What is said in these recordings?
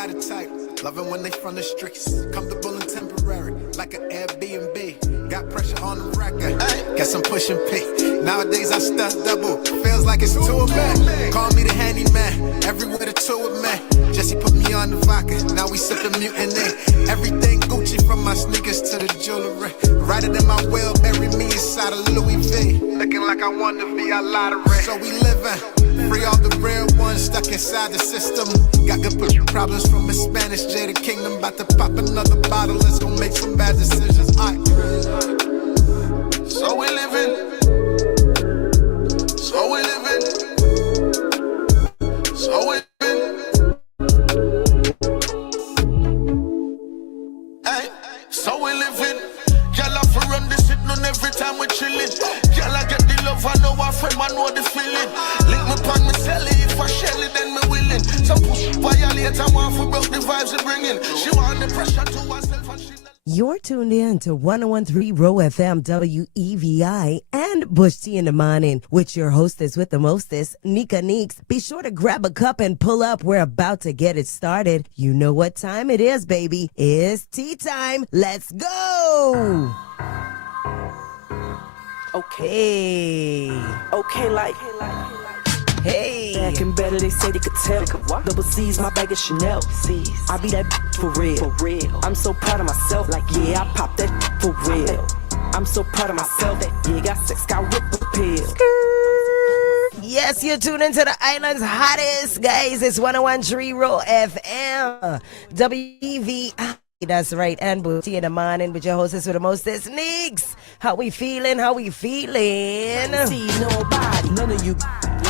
got a type. Loving when they from the streets. Comfortable and temporary, like an Airbnb. Got pressure on the record. Guess I'm pushing P. Nowadays I stunt double. Feels like it's two of me. Call me the handyman. Everywhere the two of me. Jesse put me on the vodka. Now we sipping mutiny. Everything Gucci from my sneakers to the jewelry. Write it in my will, bury me inside of Louis V. Looking like I won the VI lottery. So we living. Free all the real ones stuck inside the system. Got good problems from a Spanish Jada Kingdom. About to pop another bottle. Let's go make some bad decisions. So we living. So we living. So we living. Hey, so we living. Y'all have to run this shit on every time we chillin'. Y'all I get the love, I know our friend, I know the feeling. Link me pan me sell it, if I shell it, then me willing. Some push violate, I want to broke the vibes we bringing. She want the pressure to herself and she... You're tuned in to 101.3 Roe FM, WEVI, and Bush Tea in the Morning with your hostess with the mostest, Neka Neekes. Be sure to grab a cup and pull up. We're about to get it started. You know what time it is, baby. It's tea time. Let's go. Okay. Hey. Back and better, they say they could tell. Double C's, my bag is Chanel. I be that for real. I'm so proud of myself. Like, yeah, I pop that for real. I'm so proud of myself. That, yeah, got sex, got whip appeal. Yes, you're tuned into the island's hottest, guys. It's 101.3 Roe FM. WEVI. That's right, and Booty in the Morning with your hostess with the mostest, Neeks. How we feeling? See nobody, none of you.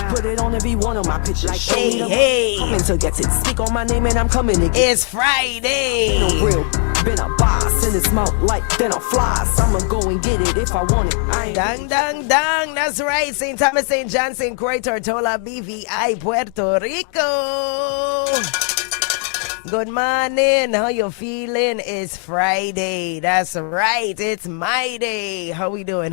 Put it on every one of my pictures. Like, hey. Coming to get it. Speak on my name and I'm coming again. It's Friday. Ain't no real. Been a boss in this mouth like then I'll fly. So I'ma go and get it if I want it. I ain't Dang. That's right. St. Thomas, St. John, St. Croix, Tortola, BVI, Puerto Rico. Good morning. How you feeling? It's Friday. That's right. It's my day. How we doing,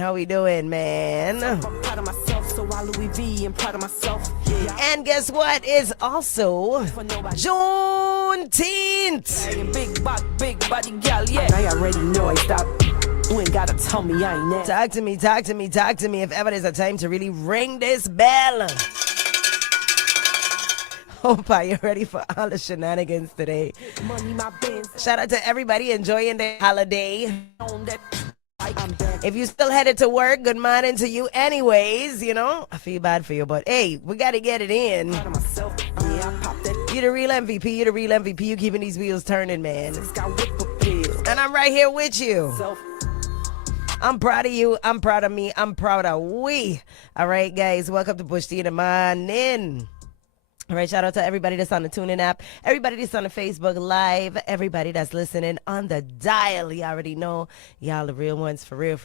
man? I'm proud of myself, so I Louis V and proud of myself. Yeah. And guess what? It's also Juneteenth. Big body gal, yeah. I already know I stop. You ain't gotta tell me I ain't that. Talk to me. If ever there's a time to really ring this bell. Hope you're ready for all the shenanigans today. Money, my Benz. Shout out to everybody enjoying their holiday. If you still headed to work, good morning to you anyways, you know. I feel bad for you, but hey, we got to get it in. You're the real MVP. You keeping these wheels turning, man. And I'm right here with you. I'm proud of you. I'm proud of me. I'm proud of we. All right, guys, welcome to Bush Tea in the Morning. All right, shout out to everybody that's on the TuneIn app, everybody that's on the Facebook Live, everybody that's listening on the dial. You already know y'all the real ones, for real,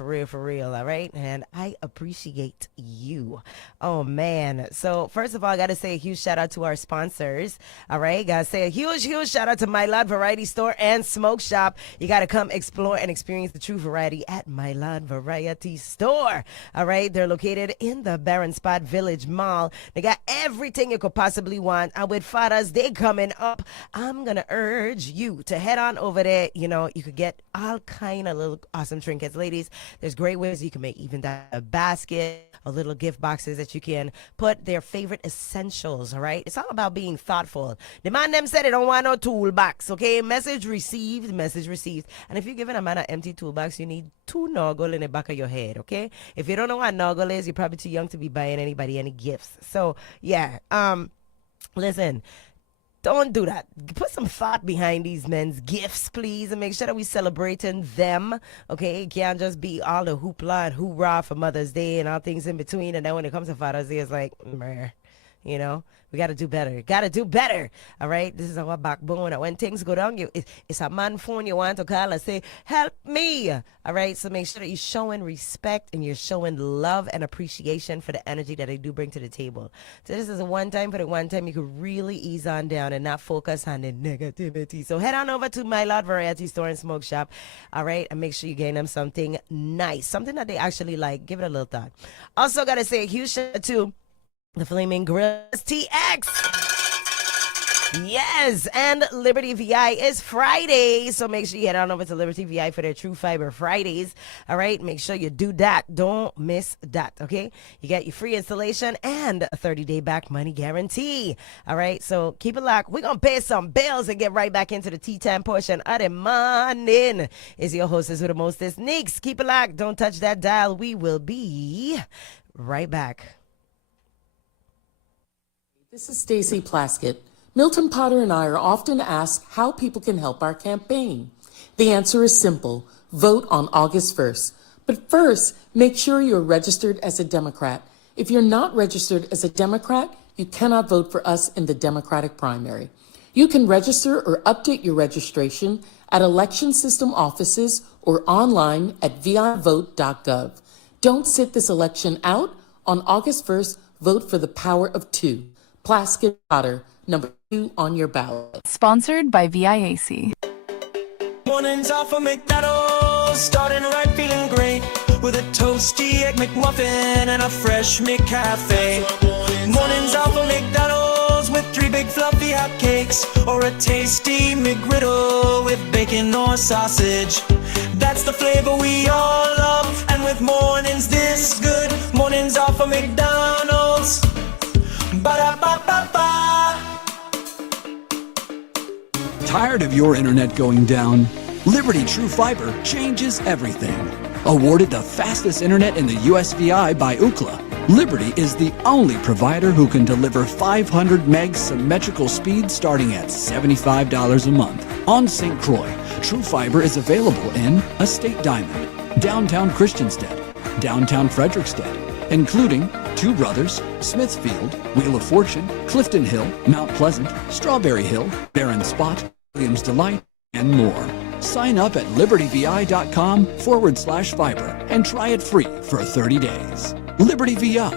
all right? And I appreciate you. Oh, man. So, first of all, I got to say a huge shout out to our sponsors, all right? Got to say a huge shout out to My Lord Variety Store and Smoke Shop. You got to come explore and experience the true variety at My Lord Variety Store, all right? They're located in the Barron Spot Village Mall. They got everything you could possibly want. And with Father's Day coming up, I'm gonna urge you to head on over there. You know, you could get all kind of little awesome trinkets, ladies. There's great ways you can make even that a basket or little gift boxes that you can put their favorite essentials. All right, it's all about being thoughtful. The man them said they don't want no toolbox. Okay, message received. And if you're giving a man an empty toolbox, you need 2 noggle in the back of your head. Okay, if you don't know what noggle is, you're probably too young to be buying anybody any gifts. So yeah, listen, don't do that. Put some thought behind these men's gifts, please, and make sure that we celebrating them. Okay, it can't just be all the hoopla and hoorah for Mother's Day and all things in between. And then when it comes to Father's Day, it's like, meh. You know, we got to do better. All right. This is our backbone. When things go down, it's a man phone you want to call and say, help me. All right. So make sure that you're showing respect and you're showing love and appreciation for the energy that they do bring to the table. So this is a one time you could really ease on down and not focus on the negativity. So head on over to My Lord Variety Store and Smoke Shop. All right. And make sure you gain them something nice, something that they actually like. Give it a little thought. Also got to say a huge shout out to the Flaming Grills TX. Yes, and Liberty VI is Friday, so make sure you head on over to Liberty VI for their True Fiber Fridays. All right, make sure you do that. Don't miss that, okay? You get your free installation and a 30-day back money guarantee. All right, so keep it locked. We're going to pay some bills and get right back into the tea time portion of the morning. Is your hostess with the mostest, Neeks. Keep it locked. Don't touch that dial. We will be right back. This is Stacy Plaskett. Milton Potter and I are often asked how people can help our campaign. The answer is simple. Vote on August 1st. But first, make sure you're registered as a Democrat. If you're not registered as a Democrat, you cannot vote for us in the Democratic primary. You can register or update your registration at election system offices or online at vivote.gov. Don't sit this election out. On August 1st, vote for the power of two. Plaskett Potter, number 2 on your ballot. Sponsored by VIAC. Mornings off for McDonald's, starting right feeling great with a toasty egg McMuffin and a fresh McCafe. Mornings off for McDonald's with 3 big fluffy hot cakes or a tasty McGriddle with bacon or sausage. That's the flavor we all love, and with mornings this good, mornings off for McDonald's. Ba-da-ba-ba-ba. Tired of your internet going down? Liberty True Fiber changes everything. Awarded the fastest internet in the USVI by Ookla, Liberty is the only provider who can deliver 500 meg symmetrical speed starting at $75 a month. On St. Croix, True Fiber is available in Estate Diamond, downtown Christiansted, downtown Fredericksted, including Two Brothers, Smithfield, Wheel of Fortune, Clifton Hill, Mount Pleasant, Strawberry Hill, Barron Spot, Williams Delight, and more. Sign up at libertyvi.com/fiber and try it free for 30 days. Liberty VI,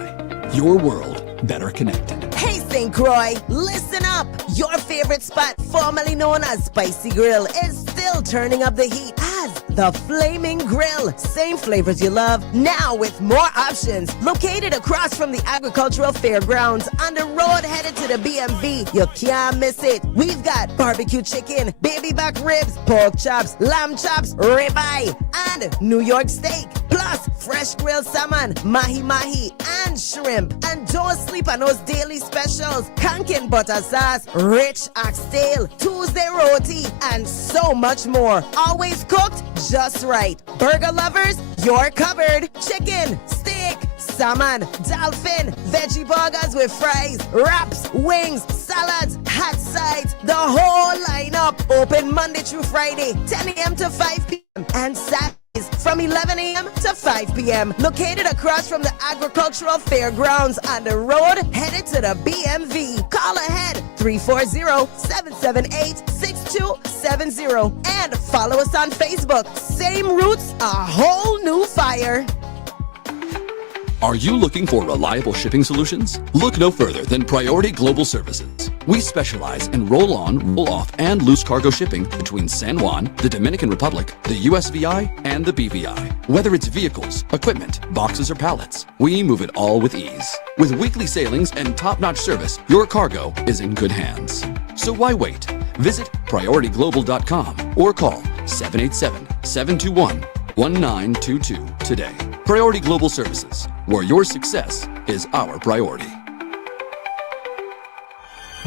your world better connected. Hey, St. Croix, listen up. Your favorite spot, formerly known as Spicy Grill, is still turning up the heat as the Flaming Grill. Same flavors you love, now with more options. Located across from the Agricultural Fairgrounds on the road headed to the BMV. You can't miss it. We've got barbecue chicken, baby back ribs, pork chops, lamb chops, ribeye, and New York steak. Plus, fresh grilled salmon, mahi-mahi, and shrimp. And don't sleep on those daily specials. Kankin butter sauce, rich oxtail, Tuesday roti, and so much more. Always cooked just right. Burger lovers, you're covered. Chicken, steak, salmon, dolphin, veggie burgers with fries, wraps, wings, salads, hot sides, the whole lineup. Open Monday through Friday, 10 a.m. to 5 p.m. and Saturdays from 11 a.m. to 5 p.m. Located across from the Agricultural Fairgrounds on the road headed to the BMV. Call ahead 340-778-6270 and follow us on Facebook. Same roots, a whole new fire. Are you looking for reliable shipping solutions? Look no further than Priority Global Services. We specialize in roll-on, roll-off, and loose cargo shipping between San Juan, the Dominican Republic, the USVI, and the BVI. Whether it's vehicles, equipment, boxes, or pallets, we move it all with ease. With weekly sailings and top-notch service, your cargo is in good hands. So why wait? Visit PriorityGlobal.com or call 787-721-1922 today. Priority Global Services, where your success is our priority.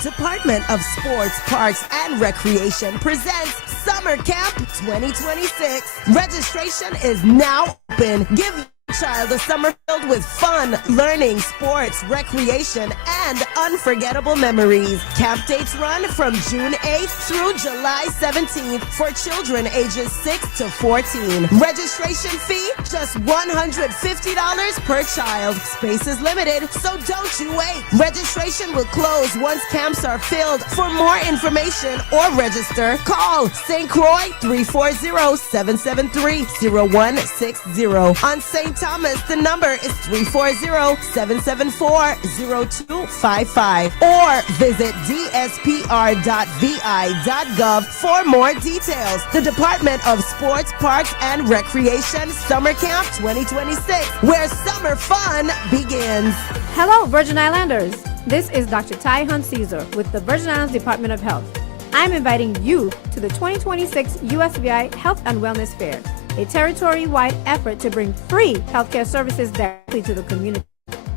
Department of Sports, Parks, and Recreation presents Summer Camp 2026. Registration is now open. Give your child a summer filled with fun, learning, sports, recreation, and unforgettable memories. Camp dates run from June 8th through July 17th for children ages 6 to 14. Registration fee, just $150 per child. Space is limited, so don't you wait. Registration will close once camps are filled. For more information or register, call St. Croix 340-773-0160. On St. Thomas, the number is 340-774-0255 or visit dspr.vi.gov for more details. The Department of Sports, Parks, and Recreation Summer Camp 2026, where summer fun begins. Hello, Virgin Islanders. This is Dr. Ty Hunt Caesar with the Virgin Islands Department of Health. I'm inviting you to the 2026 USVI Health and Wellness Fair, a territory-wide effort to bring free healthcare services directly to the community.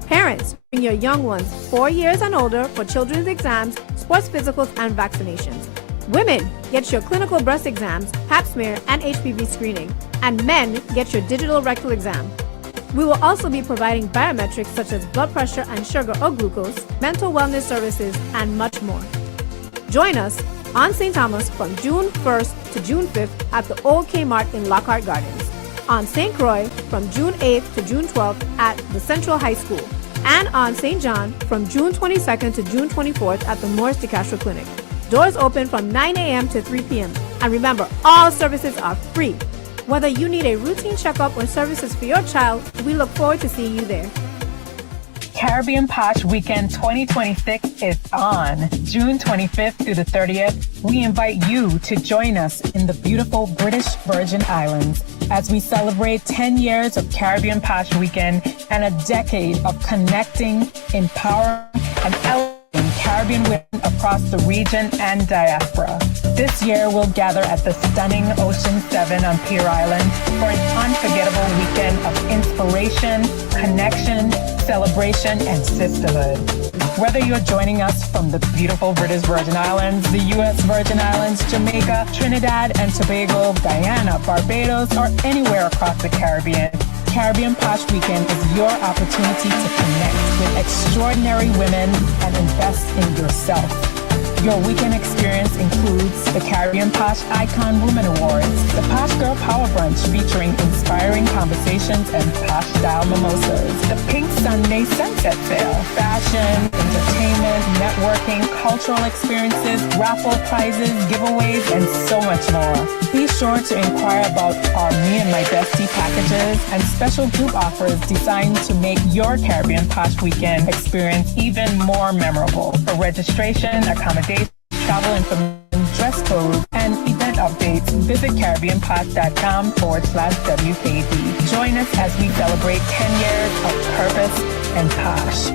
Parents, bring your young ones 4 years and older for children's exams, sports physicals, and vaccinations. Women, get your clinical breast exams, pap smear, and HPV screening. And men, get your digital rectal exam. We will also be providing biometrics such as blood pressure and sugar or glucose, mental wellness services, and much more. Join us on St. Thomas from June 1st to June 5th at the Old Kmart in Lockhart Gardens, on St. Croix from June 8th to June 12th at the Central High School, and on St. John from June 22nd to June 24th at the Morris DeCastro Clinic. Doors open from 9 a.m. to 3 p.m. And remember, all services are free. Whether you need a routine checkup or services for your child, we look forward to seeing you there. Caribbean Posh Weekend 2026 is on. June 25th through the 30th, we invite you to join us in the beautiful British Virgin Islands as we celebrate 10 years of Caribbean Posh Weekend and a decade of connecting, empowering, and elevating Caribbean women across the region and diaspora. This year, we'll gather at the stunning Ocean 7 on Pier Island for an unforgettable weekend of inspiration, connection, celebration, and sisterhood. Whether you're joining us from the beautiful British Virgin Islands, the U.S. Virgin Islands, Jamaica, Trinidad and Tobago, Guyana, Barbados, or anywhere across the Caribbean, Caribbean Posh Weekend is your opportunity to connect with extraordinary women and invest in yourself. Your weekend experience includes the Caribbean Posh Icon Women Awards, the Posh Girl Power Brunch featuring inspiring conversations and posh style mimosas, the Pink Sunday Sunset Sale, fashion, entertainment, networking, cultural experiences, raffle prizes, giveaways, and so much more. Be sure to inquire about our Me and My Bestie packages and special group offers designed to make your Caribbean Posh Weekend experience even more memorable. For registration, accommodation, travel information, dress code, and event updates, visit CaribbeanPosh.com/WKD. Join us as we celebrate 10 years of purpose and posh.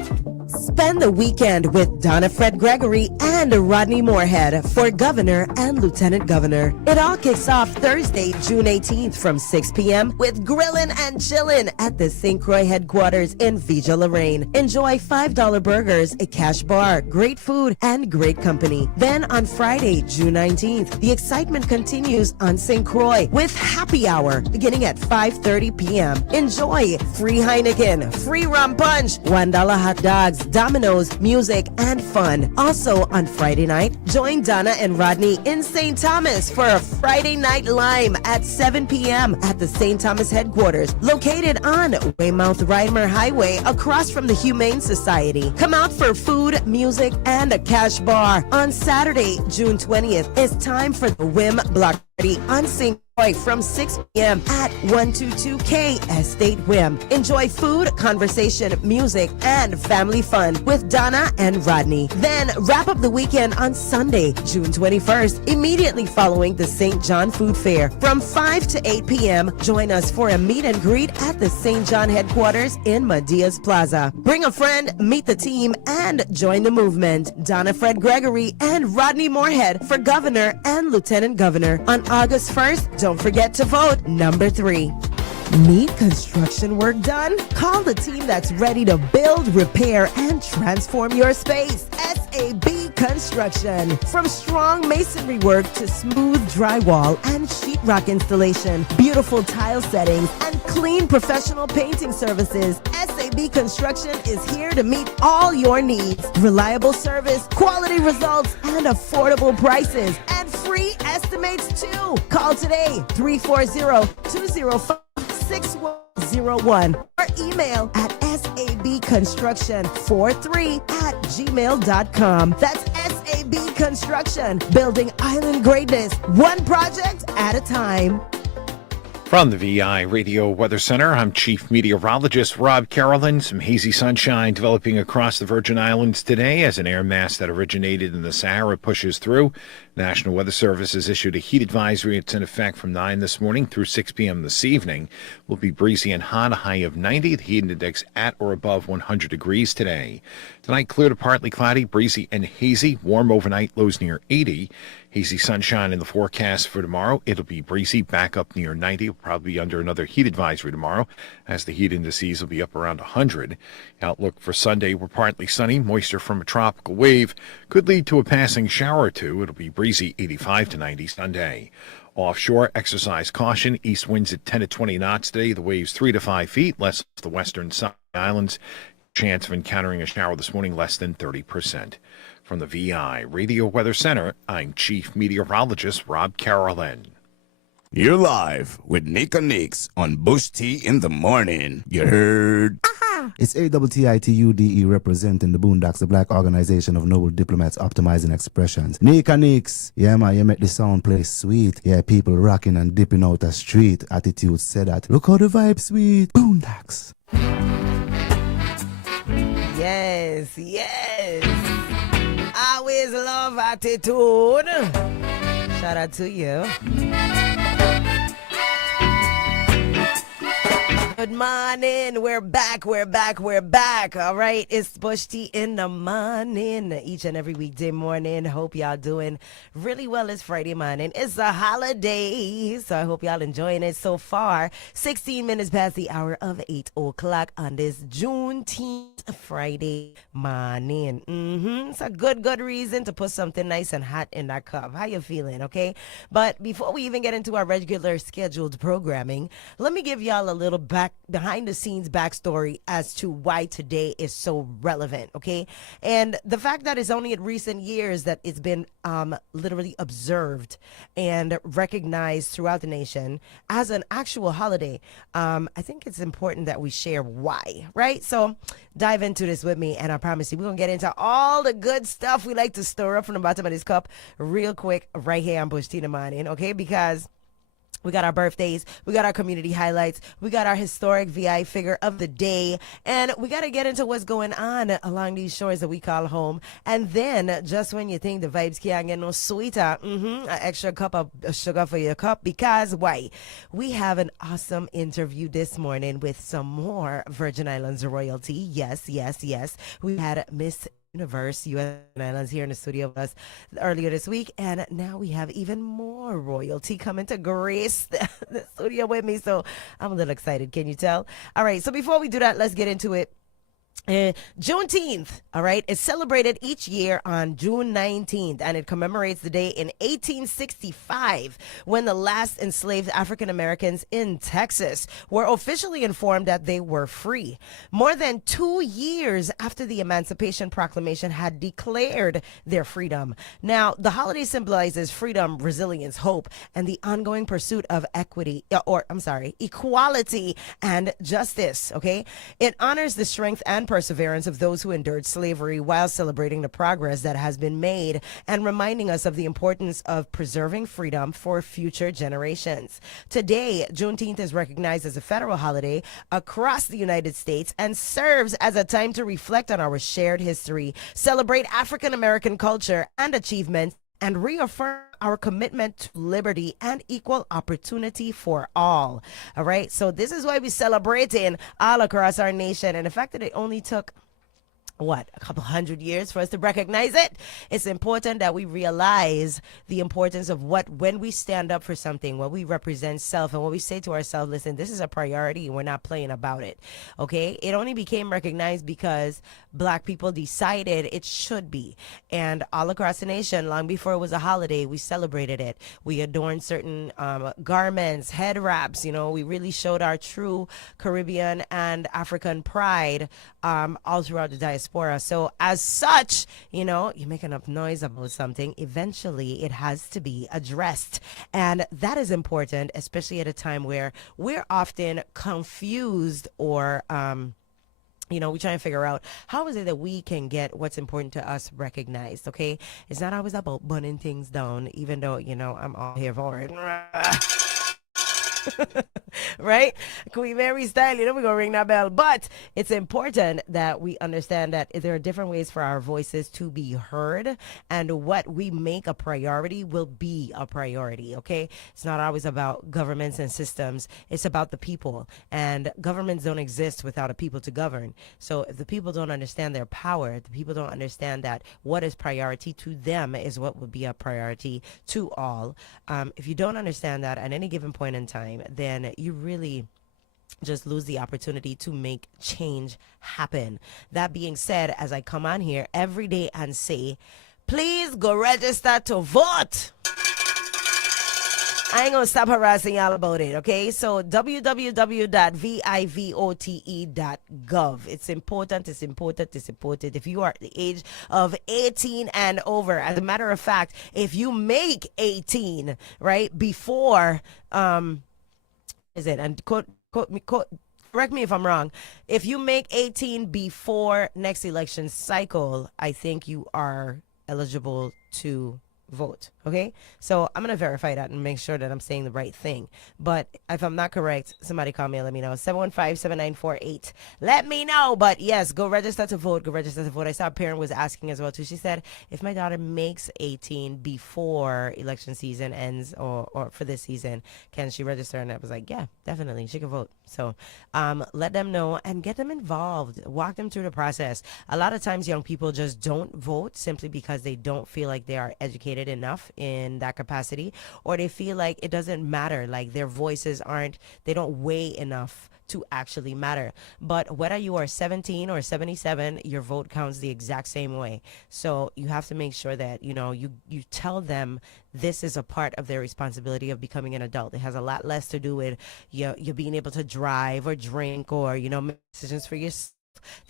Spend the weekend with Donna Fred Gregory and Rodney Moorhead for Governor and Lieutenant Governor. It all kicks off Thursday, June 18th from 6 p.m. with Grillin' and Chillin' at the St. Croix headquarters in Vija Lorraine. Enjoy $5 burgers, a cash bar, great food, and great company. Then on Friday, June 19th, the excitement continues on St. Croix with happy hour beginning at 5:30 p.m. Enjoy free Heineken, free rum punch, $1 hot dogs, dominoes, music, and fun. Also on Friday night, join Donna and Rodney in St. Thomas for a Friday Night Lime at 7 p.m. at the St. Thomas headquarters, located on Weymouth-Reimer Highway across from the Humane Society. Come out for food, music, and a cash bar. On Saturday, June 20th, it's time for the Whim Block Party on St. Croix from 6 p.m. at 122K Estate Whim. Enjoy food, conversation, music, and family fun with Donna and Rodney. Then wrap up the weekend on Sunday, June 21st, immediately following the St. John Food Fair. From 5 to 8 p.m., join us for a meet and greet at the St. John headquarters in Madias Plaza. Bring a friend, meet the team, and join the movement. Donna Fred Gregory and Rodney Moorhead for Governor and Lieutenant Governor on August 1st. Don't forget to vote number 3. Need construction work done? Call the team that's ready to build, repair, and transform your space. SAB Construction. From strong masonry work to smooth drywall and sheetrock installation, beautiful tile settings, and clean professional painting services, SAB Construction is here to meet all your needs. Reliable service, quality results, and affordable prices, and free estimates too. Call today, 340-205-6101 or email at sabconstruction43@gmail.com. That's SAB Construction, building island greatness, one project at a time. From the VI Radio Weather Center, I'm Chief Meteorologist Rob Carolyn. Some hazy sunshine developing across the Virgin Islands today as an air mass that originated in the Sahara pushes through. National Weather Service has issued a heat advisory. It's in effect from 9 this morning through 6 p.m. this evening. Will be breezy and hot, a high of 90. The heat index at or above 100 degrees today. Tonight, clear to partly cloudy, breezy and hazy. Warm overnight, lows near 80. Hazy sunshine in the forecast for tomorrow. It'll be breezy, back up near 90. We'll probably be under another heat advisory tomorrow, as the heat indices will be up around 100. Outlook for Sunday, we're partly sunny. Moisture from a tropical wave could lead to a passing shower or two. It'll be breezy, 85 to 90 Sunday. Offshore, exercise caution. East winds at 10 to 20 knots today. The waves 3 to 5 feet, less the western side islands. Chance of encountering a shower this morning, less than 30%. From the VI Radio Weather Center, I'm Chief Meteorologist Rob Carolyn. You're live with Neka Neekes on Bush Tea in the Morning. You heard? It's AWTITUDE representing the Boondocks, the black organization of noble diplomats optimizing expressions. Neka Neekes, yeah man, you make the sound play sweet. Yeah, people rocking and dipping out the street. Attitude said that. Look how the vibe sweet. Boondocks. Yes, yes. Always love attitude. Shout out to you. Good morning. We're back. All right. It's Bush Tea in the morning. Each and every weekday morning. Hope y'all doing really well. It's Friday morning. It's a holiday. So I hope y'all enjoying it so far. 16 minutes past the hour of 8 o'clock on this Juneteenth Friday morning. It's a good reason to put something nice and hot in that cup. How you feeling? Okay. But before we even get into our regular scheduled programming, let me give y'all a little behind the scenes backstory as to why today is so relevant, okay? And the fact that it's only in recent years that it's been literally observed and recognized throughout the nation as an actual holiday. I think it's important that we share why, right? So dive into this with me, and I promise you we're gonna get into all the good stuff we like to stir up from the bottom of this cup real quick right here on Bush Tea in the Morning, okay? Because we got our birthdays, we got our community highlights, we got our historic VI figure of the day, and we got to get into what's going on along these shores that we call home. And then, just when you think the vibes can't get no sweeter, an extra cup of sugar for your cup, because why? We have an awesome interview this morning with some more Virgin Islands royalty. Yes. We had Miss Universe, U.S. Islands here in the studio with us earlier this week, and now we have even more royalty coming to grace the studio with me, so I'm a little excited. Can you tell? All right, so before we do that, let's get into it. Juneteenth, all right, is celebrated each year on June 19th, and it commemorates the day in 1865 when the last enslaved African Americans in Texas were officially informed that they were free. More than 2 years after the Emancipation Proclamation had declared their freedom. Now, the holiday symbolizes freedom, resilience, hope, and the ongoing pursuit of equality and justice, okay? It honors the strength and perseverance of those who endured slavery while celebrating the progress that has been made and reminding us of the importance of preserving freedom for future generations. Today, Juneteenth is recognized as a federal holiday across the United States and serves as a time to reflect on our shared history, celebrate African American culture and achievements, and reaffirm our commitment to liberty and equal opportunity for all. All right, so this is why we're celebrating all across our nation. And the fact that it only took a couple hundred years for us to recognize it. It's important that we realize the importance of when we stand up for something, when we represent self, and when we say to ourselves, listen, this is a priority and we're not playing about it. Okay? It only became recognized because Black people decided it should be. And all across the nation, long before it was a holiday, we celebrated it. We adorned certain garments, head wraps, we really showed our true Caribbean and African pride all throughout the diaspora. So as such, you make enough noise about something, eventually it has to be addressed. And that is important, especially at a time where we're often confused or we try and figure out how is it that we can get what's important to us recognized, okay? It's not always about burning things down, even though, I'm all here for it. Right? Queen Mary style, we're going to ring that bell. But it's important that we understand that there are different ways for our voices to be heard, and what we make a priority will be a priority, okay? It's not always about governments and systems. It's about the people, and governments don't exist without a people to govern. So if the people don't understand their power, the people don't understand that what is priority to them is what will be a priority to all. If you don't understand that at any given point in time, then you really just lose the opportunity to make change happen. That being said, as I come on here every day and say, please go register to vote. I ain't gonna stop harassing y'all about it, okay? So www.vivote.gov. It's important, it's important, it's important. If you are at the age of 18 and over, as a matter of fact, if you make 18, right, before, correct me if I'm wrong. If you make 18 before next election cycle, I think you are eligible to vote. Okay, so I'm gonna verify that and make sure that I'm saying the right thing. But if I'm not correct, somebody call me and let me know. 715-7948. Let me know. But yes, go register to vote. Go register to vote. I saw a parent was asking as well too. She said, if my daughter makes 18 before election season ends, or for this season, can she register? And I was like, yeah, definitely, she can vote. So let them know and get them involved. Walk them through the process. A lot of times young people just don't vote simply because they don't feel like they are educated enough in that capacity, or they feel like it doesn't matter, like their voices they don't weigh enough to actually matter. But whether you are 17 or 77, your vote counts the exact same way. So you have to make sure that you tell them this is a part of their responsibility of becoming an adult. It has a lot less to do with you being able to drive or drink or make decisions for yourself.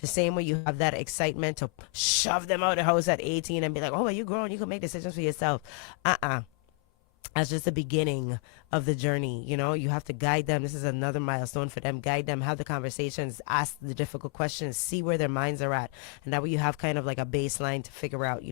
The same way you have that excitement to shove them out of the house at 18 and be like, oh, well, you're grown, you can make decisions for yourself. That's just the beginning of the journey. You have to guide them. This is another milestone for them. Guide them, have the conversations, ask the difficult questions, see where their minds are at. And that way you have kind of like a baseline to figure out,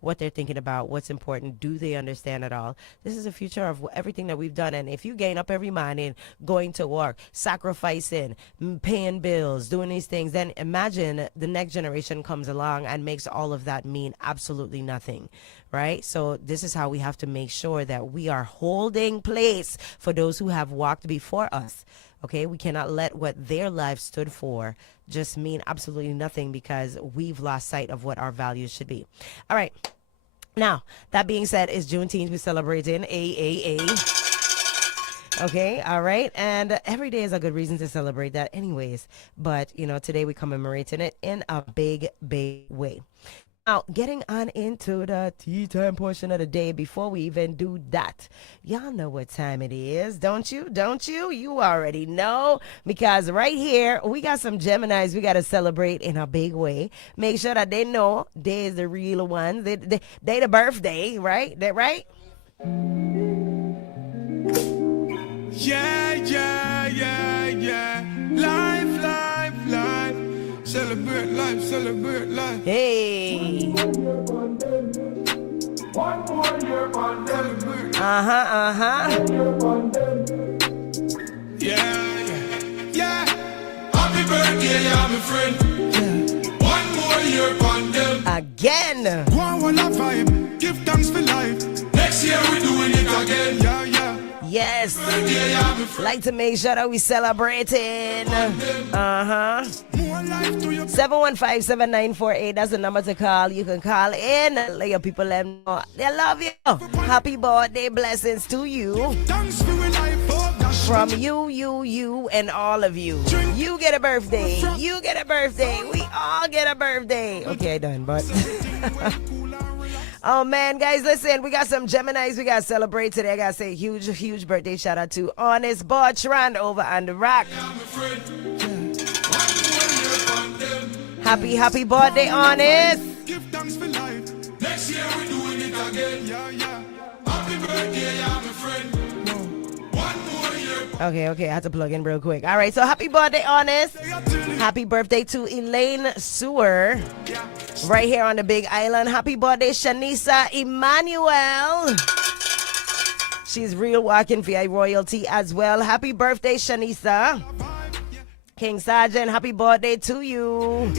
what they're thinking about, what's important. Do they understand it all? This is the future of everything that we've done. And if you gain up every morning, going to work, sacrificing, paying bills, doing these things, then imagine the next generation comes along and makes all of that mean absolutely nothing. Right? So this is how we have to make sure that we are holding place for those who have walked before us. Okay? We cannot let what their lives stood for just mean absolutely nothing because we've lost sight of what our values should be. All right. Now, that being said, it's Juneteenth. We're celebrating AAA. Okay, all right. And every day is a good reason to celebrate that anyways. But, today we're commemorating it in a big, big way. Now, getting on into the tea time portion of the day, before we even do that, y'all know what time it is, don't you? Don't you? You already know, because right here, we got some Geminis we got to celebrate in a big way. Make sure that they know they is the real ones. They the birthday, right? That right? Yeah, yeah, yeah, yeah. Life, life, life. Celebrate life, celebrate life. Hey. Yeah, yeah. Happy birthday, yeah, my friend. Yeah. One more year on them. Again. Go on, one vibe. Give thanks for life. Next year we doing it again. Yeah, yeah. Yes. Like to make sure that we celebrating. 715-7948. That's the number to call. You can call in. Let your people let them know they love you. Happy birthday, blessings to you. From you, and all of you. You get a birthday. You get a birthday. We all get a birthday. Okay, done, but. Oh man, guys, listen, we got some Geminis we gotta celebrate today. I gotta say huge birthday shout out to Honest Bertrand over on the Rock. Happy birthday, Honest. Give thanks for life. Next year we're doing it again. Yeah, yeah. Happy birthday, yeah, my friend. Okay, I had to plug in real quick. All right, so happy birthday, Honest. Happy birthday to Elaine Sewer, right here on the Big Island. Happy birthday, Shanisa Emmanuel. She's real walking VI royalty as well. Happy birthday, Shanisa. King Sergeant, happy birthday to you.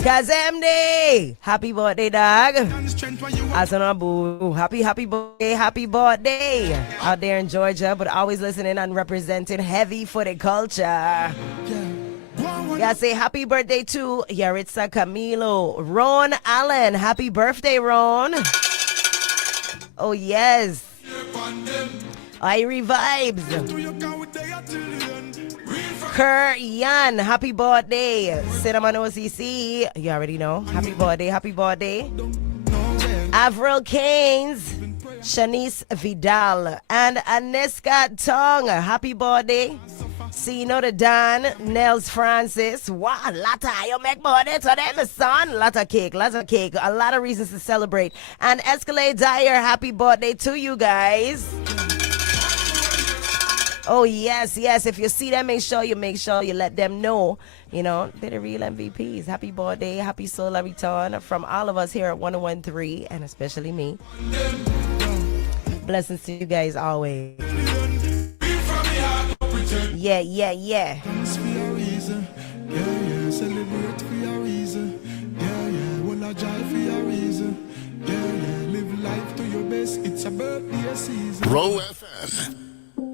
Kazemde, happy birthday, dog. Asanabu, happy birthday. Out there in Georgia, but always listening and representing heavy-footed culture. Yeah, say happy birthday to Yaritza Camilo. Ron Allen, happy birthday, Ron. Oh, yes. Irie vibes. Kerr Yan, happy birthday. Cinnamon OCC, you already know. Happy birthday. Avril Keynes, Shanice Vidal, and Aneska Tong, happy birthday. Sino the Dan, Nels Francis. Wow, lotta, you make birthday today, my son. Lotta cake. A lot of reasons to celebrate. And Escalade Dyer, happy birthday to you guys. Oh, yes. If you see them, make sure you let them know, they're the real MVPs. Happy birthday, happy solar return from all of us here at 101.3, and especially me. Blessings to you guys always. Yeah. Thanks for your reason. Yeah. Celebrate for your reason. Yeah. Well, I drive for your reason. Yeah. Live life to your best. It's a birthday season. Roe FM.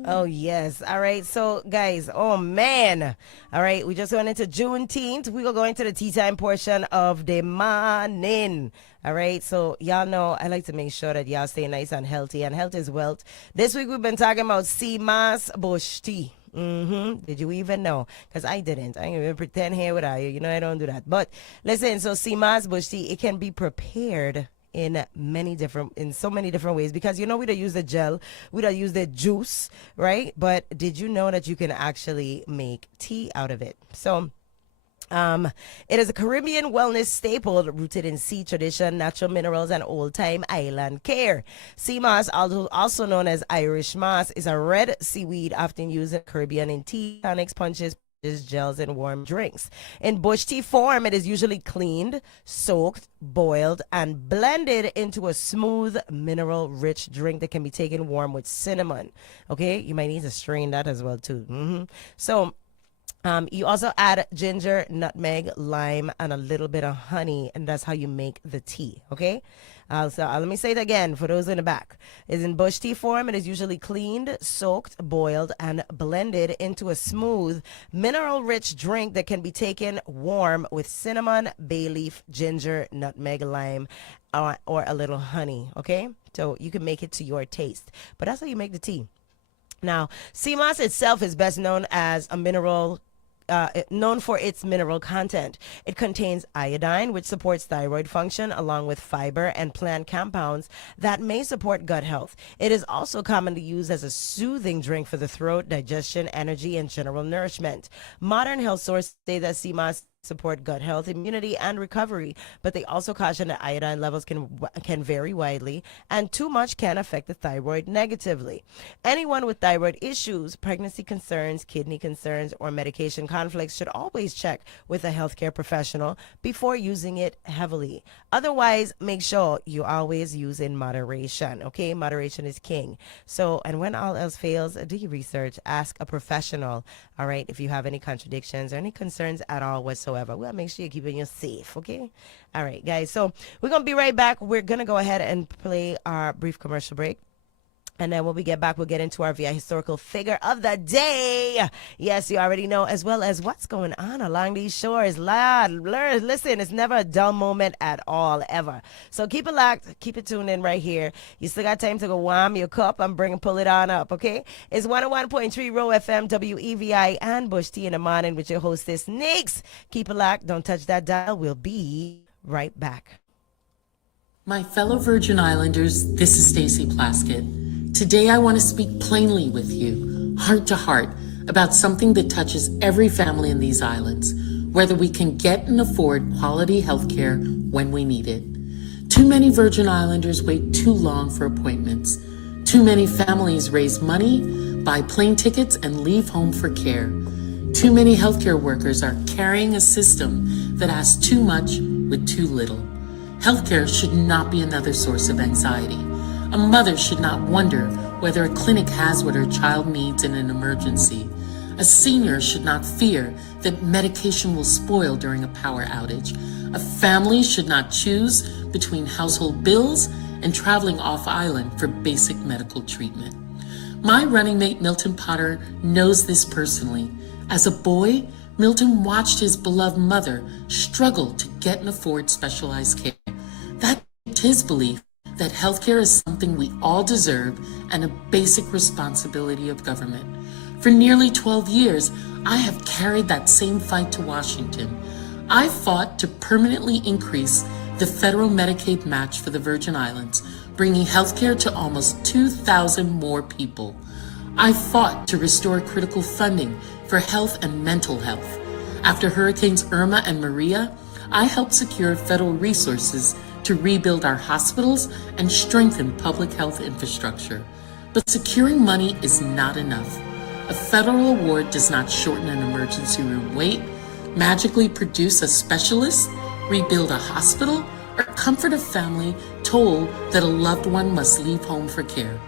Oh, yes. All right. So, guys, oh, man. All right. We just went into Juneteenth. We're going to go into the tea time portion of the morning. All right. So, y'all know I like to make sure that y'all stay nice and healthy. And health is wealth. This week, we've been talking about sea moss bush tea. Did you even know? Because I didn't. I ain't even pretend here with you. I don't do that. But listen, so sea moss bush tea, it can be prepared in so many different ways, because we don't use the gel, we don't use the juice, right? But did you know that you can actually make tea out of it? So it is a Caribbean wellness staple rooted in sea tradition, natural minerals, and old-time island care. Sea moss, also known as Irish moss, is a red seaweed often used in Caribbean in tea, tonics, punches, gels, and warm drinks. In bush tea form, it is usually cleaned, soaked, boiled, and blended into a smooth, mineral-rich drink that can be taken warm with cinnamon. Okay, you might need to strain that as well too. So you also add ginger, nutmeg, lime, and a little bit of honey, and that's how you make the tea. Okay. So let me say it again for those in the back. Is in bush tea form. It is usually cleaned, soaked, boiled, and blended into a smooth, mineral-rich drink that can be taken warm with cinnamon, bay leaf, ginger, nutmeg, lime, or a little honey. Okay, so you can make it to your taste. But that's how you make the tea. Now, sea moss itself is best known as a mineral. Known for its mineral content. It contains iodine, which supports thyroid function, along with fiber and plant compounds that may support gut health. It is also commonly used as a soothing drink for the throat, digestion, energy, and general nourishment. Modern health sources say that sea moss support gut health, immunity, and recovery, but they also caution that iodine levels can vary widely, and too much can affect the thyroid negatively. Anyone with thyroid issues, pregnancy concerns, kidney concerns, or medication conflicts should always check with a healthcare professional before using it heavily. Otherwise, make sure you always use in moderation. Okay, moderation is king. So, and when all else fails, do your research, ask a professional. All right, if you have any contradictions or any concerns at all whatsoever. We gotta make sure you're keeping you safe, okay? All right, guys. So we're gonna be right back. We're gonna go ahead and play our brief commercial break. And then when we get back, we'll get into our VI historical figure of the day. Yes, you already know, as well as what's going on along these shores. Listen, it's never a dull moment at all, ever. So keep it locked. Keep it tuned in right here. You still got time to go warm your cup and pull it on up, okay? It's 101.3 Roe FM, WEVI, and Bush Tea in the morning with your hostess, Neeks. Keep it locked. Don't touch that dial. We'll be right back. My fellow Virgin Islanders, this is Stacey Plaskett. Today I want to speak plainly with you, heart to heart, about something that touches every family in these islands, whether we can get and afford quality health care when we need it. Too many Virgin Islanders wait too long for appointments. Too many families raise money, buy plane tickets, and leave home for care. Too many healthcare workers are carrying a system that asks too much with too little. Healthcare should not be another source of anxiety. A mother should not wonder whether a clinic has what her child needs in an emergency. A senior should not fear that medication will spoil during a power outage. A family should not choose between household bills and traveling off island for basic medical treatment. My running mate Milton Potter knows this personally. As a boy, Milton watched his beloved mother struggle to get and afford specialized care. That shaped his belief that healthcare is something we all deserve and a basic responsibility of government. For nearly 12 years, I have carried that same fight to Washington. I fought to permanently increase the federal Medicaid match for the Virgin Islands, bringing healthcare to almost 2,000 more people. I fought to restore critical funding for health and mental health. After Hurricanes Irma and Maria, I helped secure federal resources to rebuild our hospitals and strengthen public health infrastructure. But securing money is not enough. A federal award does not shorten an emergency room wait, magically produce a specialist, rebuild a hospital, or comfort a family told that a loved one must leave home for care.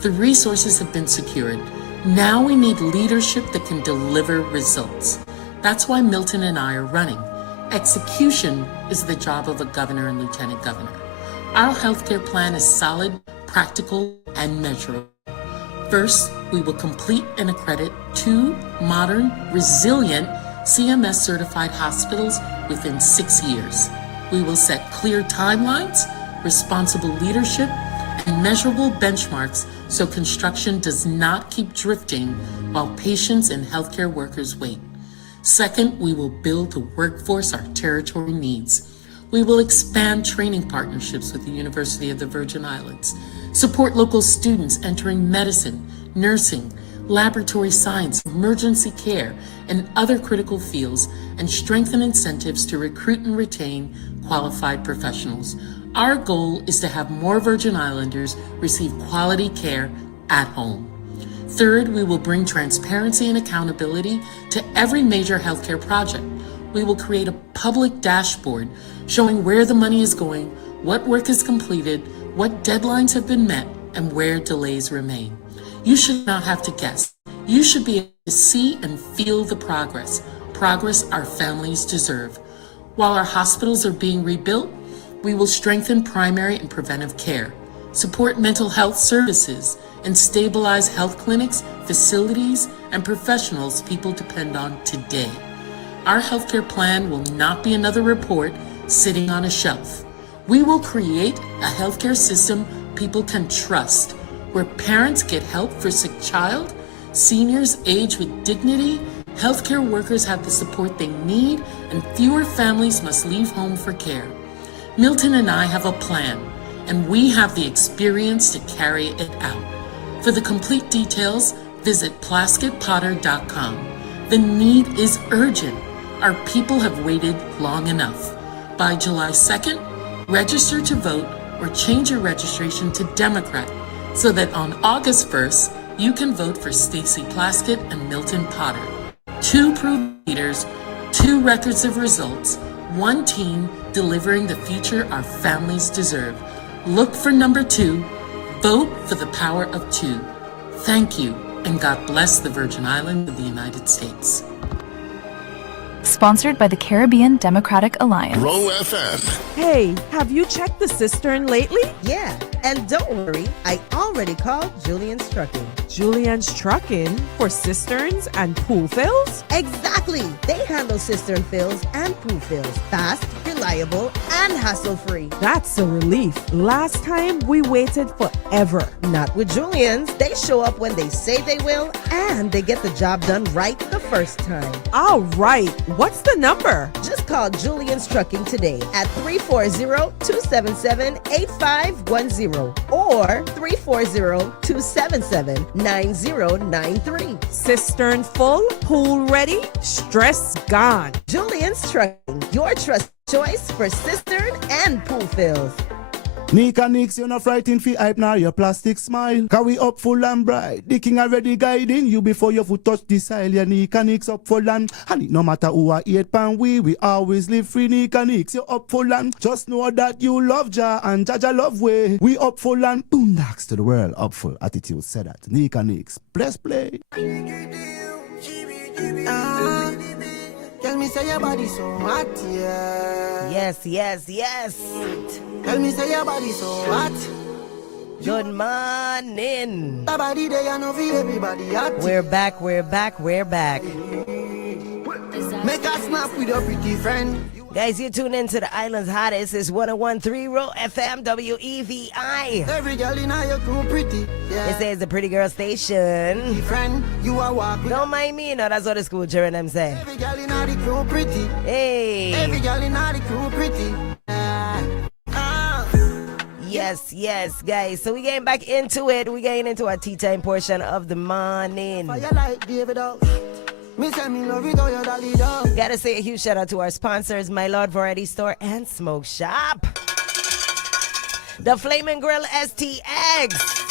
The resources have been secured. Now we need leadership that can deliver results. That's why Milton and I are running. Execution is the job of a governor and lieutenant governor. Our healthcare plan is solid, practical, and measurable. First, we will complete and accredit 2 modern, resilient, CMS-certified hospitals within 6 years. We will set clear timelines, responsible leadership, and measurable benchmarks so construction does not keep drifting while patients and healthcare workers wait. Second, we will build the workforce our territory needs. We will expand training partnerships with the University of the Virgin Islands, support local students entering medicine, nursing, laboratory science, emergency care, and other critical fields, and strengthen incentives to recruit and retain qualified professionals. Our goal is to have more Virgin Islanders receive quality care at home. Third, we will bring transparency and accountability to every major healthcare project. We will create a public dashboard showing where the money is going, what work is completed, what deadlines have been met, and where delays remain. You should not have to guess. You should be able to see and feel the progress our families deserve. While our hospitals are being rebuilt, we will strengthen primary and preventive care, support mental health services, and stabilize health clinics, facilities, and professionals people depend on today. Our healthcare plan will not be another report sitting on a shelf. We will create a healthcare system people can trust, where parents get help for sick child, seniors age with dignity, healthcare workers have the support they need, and fewer families must leave home for care. Milton and I have a plan, and we have the experience to carry it out. For the complete details, visit plasketpotter.com. The need is urgent. Our people have waited long enough. By July 2nd, register to vote or change your registration to Democrat so that on August 1st, you can vote for Stacey Plaskett and Milton Potter. 2 proven leaders, 2 records of results, 1 team delivering the future our families deserve. Look for number 2. Vote for the power of 2. Thank you, and God bless the Virgin Islands of the United States. Sponsored by the Caribbean Democratic Alliance. Roe FM. Hey, have you checked the cistern lately? Yeah, and don't worry, I already called Julian's Trucking. Julian's Trucking for cisterns and pool fills? Exactly. They handle cistern fills and pool fills. Fast, reliable, and hassle-free. That's a relief. Last time we waited forever. Not with Julian's. They show up when they say they will, and they get the job done right the first time. All right. What's the number? Just call Julian's Trucking today at 340-277-8510 or 340-277-9093. Cistern full, pool ready, stress gone. Julian's Trucking, your trust choice for cistern and pool fills. Neka Neekes, you're not frightened for hype now, your plastic smile. Cause we up full and bright. The king already guiding you before your foot touch the soil. Your Neka Neekes up full and it no matter who are 8 pound we always live free. Neka Neekes, you're up full and just know that you love Jah and Jah love way. We up full and boom. boondocks to the world. Upful attitude said that. Neka Neekes. Bless play. Tell me say your body so hot, yeah. Yes. Tell me say your body so hot. Good morning. The body there, I know for everybody hot. We're back. Make a snap with your pretty friend. Guys, you tune in to the island's hottest. It's 101.3 Roe FM WEVI. Every girl in your crew pretty, yeah. It says the pretty girl station. Friend, you are walking. Don't mind me, no, that's what the school children them say. Every girl in the crew pretty. Hey. Every girl in the crew pretty. Yes, guys. So we getting back into it. We getting into our tea time portion of the morning. Fire like David out. Me say me love it, your dolly dog. Gotta say a huge shout out to our sponsors, My Lord Variety Store and Smoke Shop. The Flamin' Grill STX.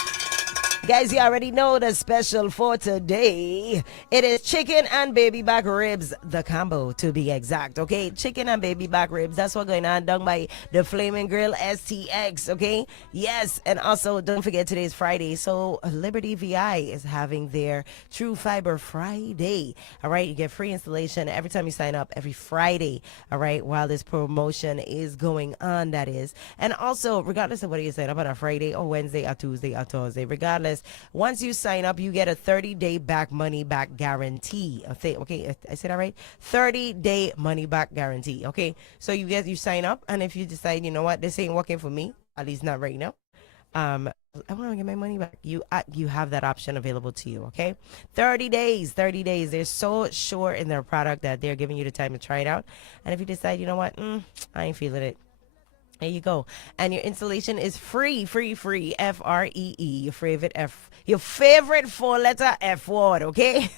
Guys, you already know the special for today. It is chicken and baby back ribs, the combo to be exact, okay? Chicken and baby back ribs, that's what's going on done by the Flamin' Grill STX, okay? Yes, and also don't forget today's Friday, so Liberty VI is having their True Fiber Friday, all right? You get free installation every time you sign up every Friday, all right, while this promotion is going on, that is. And also, regardless of whether you sign up on a Friday or Wednesday or Tuesday or Thursday, regardless, once you sign up, you get a 30-day money back guarantee. Okay, I said that right? 30-day money back guarantee. Okay, so you sign up, and if you decide, you know what, this ain't working for me, at least not right now, I want to get my money back. You have that option available to you. Okay, 30 days. They're so sure in their product that they're giving you the time to try it out, and if you decide, you know what, I ain't feeling it, there you go. And your installation is free. Free. F-R-E-E. Your favorite four-letter F word, okay?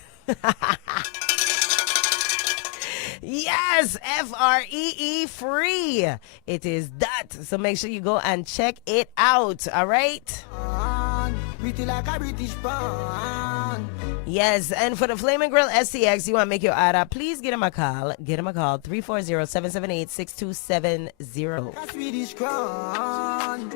Yes, F-R-E-E, free. It is that. So make sure you go and check it out, all right? Pretty like a British band. Yes, and for the Flamin' Grill SCX, you want to make your order, please give them a call. 340-778-6270. Swedish crown.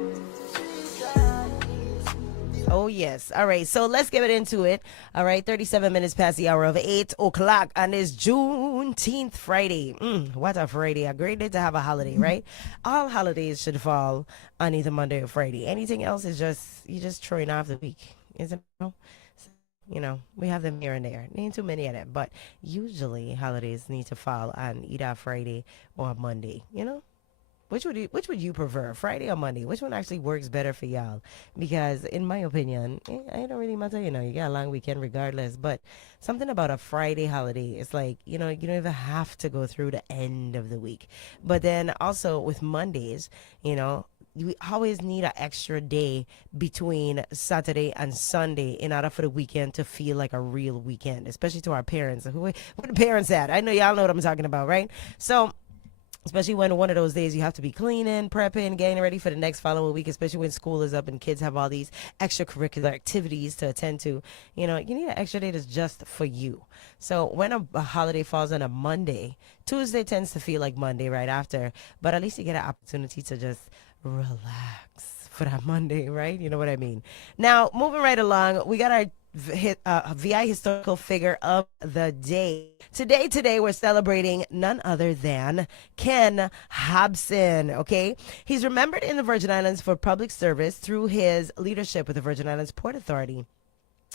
Oh, yes. All right. So let's get into it. All right. 37 minutes past the hour of 8 o'clock on this Juneteenth Friday. What a Friday. A great day to have a holiday, right? All holidays should fall on either Monday or Friday. Anything else is you're just throwing off the week, isn't it? You know, we have them here and there. Ain't too many of them. But usually holidays need to fall on either Friday or Monday, you know? Which would you prefer, Friday or Monday? Which one actually works better for y'all? Because in my opinion, it don't really matter. You know, you got a long weekend regardless. But something about a Friday holiday, it's like, you know, you don't even have to go through the end of the week. But then also with Mondays, you know, we always need an extra day between Saturday and Sunday in order for the weekend to feel like a real weekend, especially to our parents. Where the parents at? I know y'all know what I'm talking about, right? So, especially when one of those days you have to be cleaning, prepping, getting ready for the next following week, especially when school is up and kids have all these extracurricular activities to attend to. You know, you need an extra day that's just for you. So when a holiday falls on a Monday, Tuesday tends to feel like Monday right after, but at least you get an opportunity to just relax for that Monday, right? You know what I mean? Now, moving right along, we got our VI historical figure of the day. Today we're celebrating none other than Ken Hobson, okay? He's remembered in the Virgin Islands for public service through his leadership with the Virgin Islands Port Authority.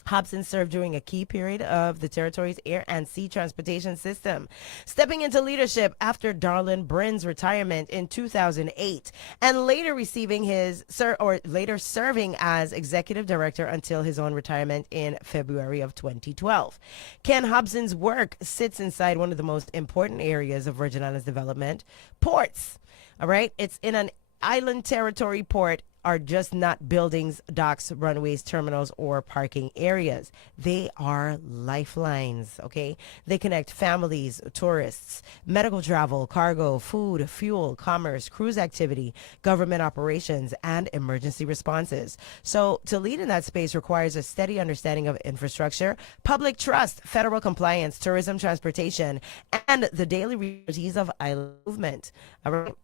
Hobson served during a key period of the territory's air and sea transportation system, stepping into leadership after Darlin Brin's retirement in 2008, and later serving as executive director until his own retirement in February of 2012. Ken Hobson's work sits inside one of the most important areas of Virgin Islands development, ports. All right, it's in an island territory. Port are just not buildings, docks, runways, terminals, or parking areas. They are lifelines, okay? They connect families, tourists, medical travel, cargo, food, fuel, commerce, cruise activity, government operations, and emergency responses. So to lead in that space requires a steady understanding of infrastructure, public trust, federal compliance, tourism, transportation, and the daily realities of island movement. All right?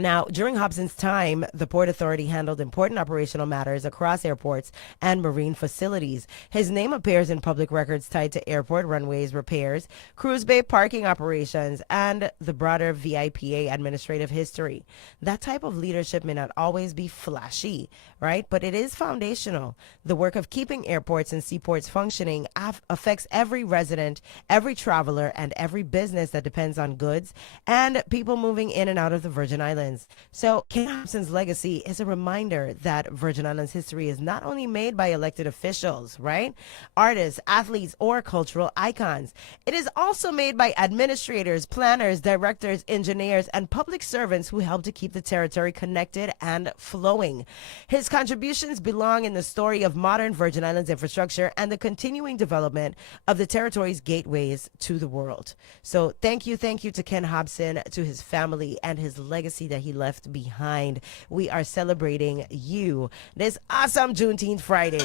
Now, during Hobson's time, the Port Authority handled important operational matters across airports and marine facilities. His name appears in public records tied to airport runways repairs, cruise bay parking operations, and the broader VIPA administrative history. That type of leadership may not always be flashy, right? But it is foundational. The work of keeping airports and seaports functioning affects every resident, every traveler, and every business that depends on goods and people moving in and out of the Virgin Islands. So Ken Hobson's legacy is a reminder that Virgin Islands history is not only made by elected officials, right? Artists, athletes, or cultural icons. It is also made by administrators, planners, directors, engineers, and public servants who help to keep the territory connected and flowing. His contributions belong in the story of modern Virgin Islands infrastructure and the continuing development of the territory's gateways to the world. So thank you to Ken Hobson, to his family, and his legacy that he left behind. We are celebrating you this awesome Juneteenth Friday.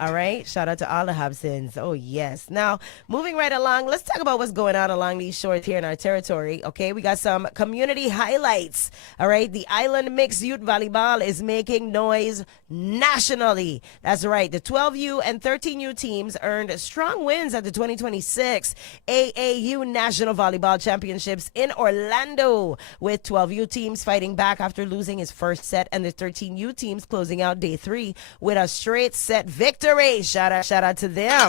All right. Shout out to all the Hobsons. Oh, yes. Now, moving right along, let's talk about what's going on along these shores here in our territory. Okay. We got some community highlights. All right. The Island Mixed Youth Volleyball is making noise nationally. That's right. The 12U and 13U teams earned strong wins at the 2026 AAU National Volleyball Championships in Orlando, with 12U teams fighting back after losing its first set and the 13U teams closing out day 3 with a straight set victory. Shout out to them.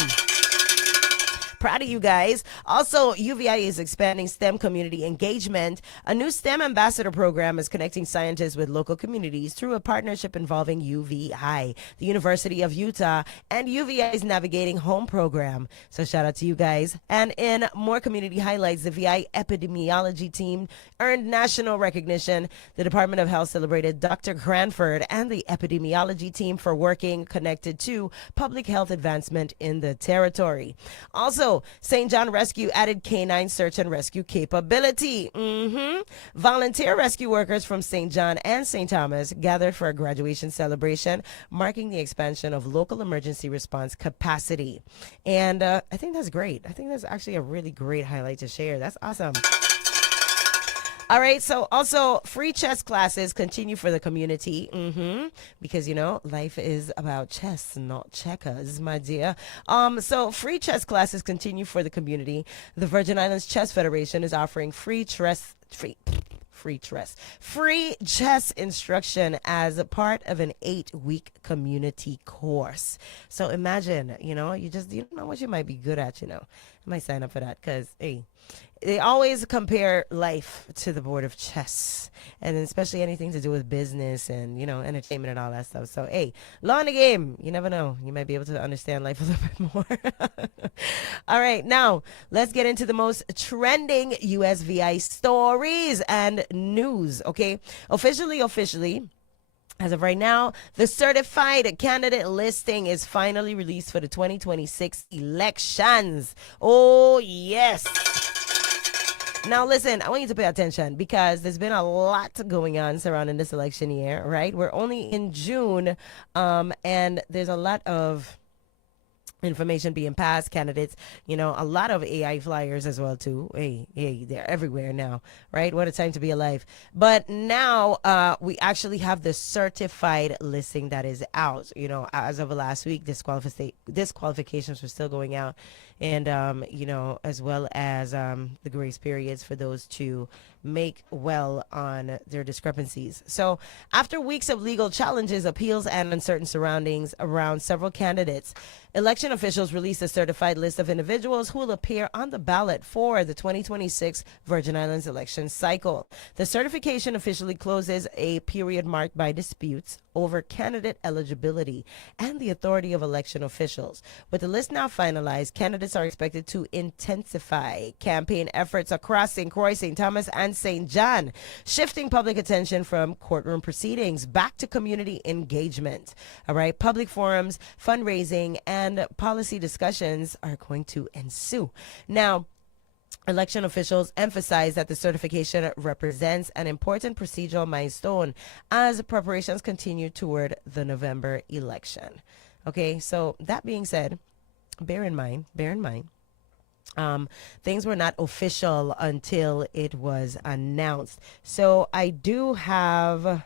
Proud of you guys. Also, UVI is expanding STEM community engagement. A new STEM ambassador program is connecting scientists with local communities through a partnership involving UVI, the University of Utah, and UVI's Navigating Home program. So shout out to you guys. And in more community highlights, the VI epidemiology team earned national recognition. The Department of Health celebrated Dr. Cranford and the epidemiology team for working connected to public health advancement in the territory. Also, St. John Rescue added canine search and rescue capability. Volunteer rescue workers from St. John and St. Thomas gathered for a graduation celebration, marking the expansion of local emergency response capacity. And I think that's great. I think that's actually a really great highlight to share. That's awesome. All right, so also free chess classes continue for the community, because, you know, life is about chess, not checkers, my dear. So free chess classes continue for the community. The Virgin Islands Chess Federation is offering free chess instruction as a part of an 8-week community course. So imagine, you know, you don't know what you might be good at, you know. I might sign up for that because, hey, they always compare life to the board of chess, and especially anything to do with business and, you know, entertainment and all that stuff. So, hey, learn the game. You never know. You might be able to understand life a little bit more. All right, now let's get into the most trending USVI stories and news. Okay, officially. As of right now, the certified candidate listing is finally released for the 2026 elections. Oh, yes. Now, listen, I want you to pay attention because there's been a lot going on surrounding this election year, right? We're only in June, and there's a lot of information being passed, candidates, you know, a lot of AI flyers as well too. Hey, they're everywhere now, right? What a time to be alive. But now we actually have the certified listing that is out. You know, as of last week, disqualifications were still going out, and you know, as well as the grace periods for those to make well on their discrepancies. So after weeks of legal challenges, appeals, and uncertain surroundings around several candidates, election officials released a certified list of individuals who will appear on the ballot for the 2026 Virgin Islands election cycle. The certification officially closes a period marked by disputes over candidate eligibility and the authority of election officials. With the list now finalized, candidates are expected to intensify campaign efforts across St. Croix, St. Thomas, and St. John, shifting public attention from courtroom proceedings back to community engagement. All right, public forums, fundraising, and policy discussions are going to ensue. Now, election officials emphasize that the certification represents an important procedural milestone as preparations continue toward the November election. Okay, so that being said, bear in mind Things were not official until it was announced. So I do have,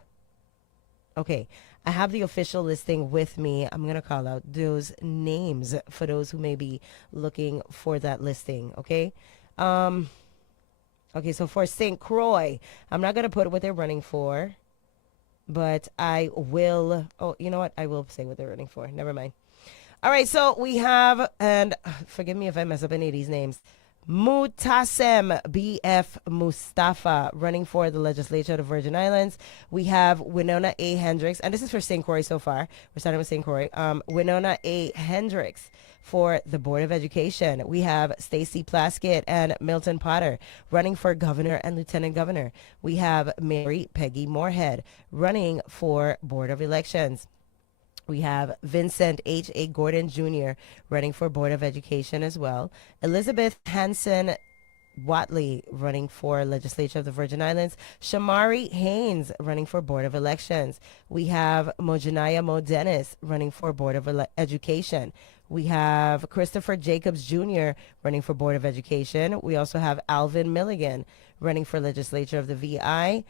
okay, I have the official listing with me. I'm going to call out those names for those who may be looking for that listing, okay? Okay, so for St. Croix, I'm not going to put what they're running for, but I will, oh, you know what? I will say what they're running for. Never mind. All right, so we have, and forgive me if I mess up any of these names, Mutasem B.F. Mustafa running for the legislature of the Virgin Islands. We have Winona A. Hendricks, and this is for St. Croix so far. We're starting with St. Croix. Winona A. Hendricks for the Board of Education. We have Stacy Plaskett and Milton Potter running for governor and lieutenant governor. We have Mary Peggy Moorhead running for Board of Elections. We have Vincent H.A. Gordon Jr. running for Board of Education as well. Elizabeth Hanson Watley running for Legislature of the Virgin Islands. Shamari Haynes running for Board of Elections. We have Mojanaya Mo Dennis running for Board of Education. We have Christopher Jacobs Jr. running for Board of Education. We also have Alvin Milligan running for Legislature of the VI.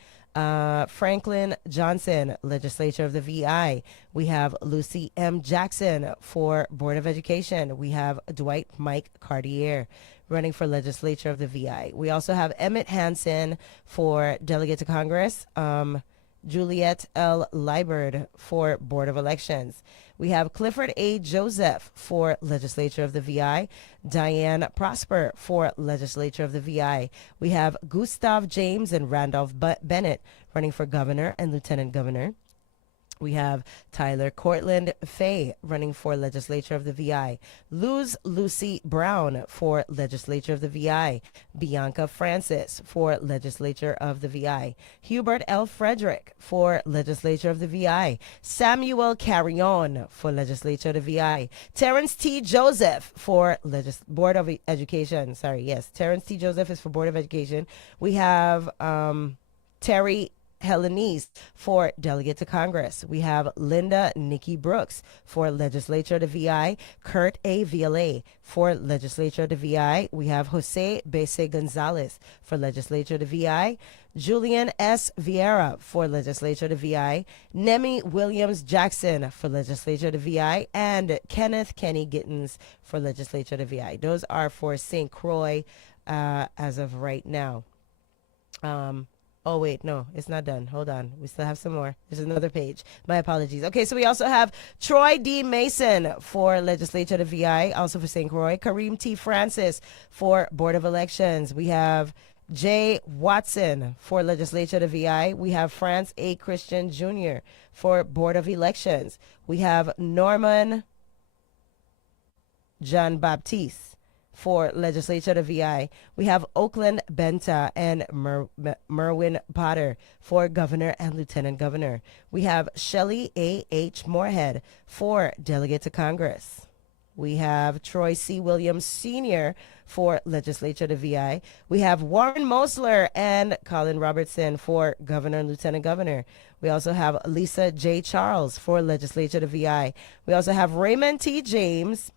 Franklin Johnson, Legislature of the VI. We have Lucy M. Jackson for Board of Education. We have Dwight Mike Cartier running for Legislature of the VI. We also have Emmett Hansen for Delegate to Congress. Juliet L. Liebert for Board of Elections. We have Clifford A. Joseph for Legislature of the VI. Diane Prosper for Legislature of the VI. We have Gustav James and Randolph Bennett running for Governor and Lieutenant Governor. We have Tyler Cortland Fay running for Legislature of the VI. Luz Lucy Brown for Legislature of the VI. Bianca Francis for Legislature of the VI. Hubert L. Frederick for Legislature of the VI. Samuel Carrion for Legislature of the VI. Terrence T. Joseph for Board of Education. Terrence T. Joseph is for Board of Education. We have Terry Helenice for Delegate to Congress. We have Linda Nikki Brooks for Legislature of the VI. Kurt A. Violet for Legislature of the VI. We have Jose Bese Gonzalez for Legislature of the VI. Julian S. Vieira for Legislature of the VI. Nemi Williams Jackson for Legislature of the VI. And Kenneth Kenny Gittens for Legislature of the VI. Those are for St. Croix as of right now. Oh, wait, no, it's not done. Hold on. We still have some more. There's another page. My apologies. Okay, so we also have Troy D. Mason for Legislature of the VI, also for St. Croix. Kareem T. Francis for Board of Elections. We have Jay Watson for Legislature of the VI. We have France A. Christian Jr. for Board of Elections. We have Norman John Baptiste for Legislature of the VI. We have Oakland Benta and Merwin Potter for Governor and Lieutenant Governor. We have Shelley A. H. Moorhead for Delegate to Congress. We have Troy C. Williams Sr. for Legislature of the VI. We have Warren Mosler and Colin Robertson for Governor and Lieutenant Governor. We also have Lisa J. Charles for Legislature of the VI. We also have Raymond T. James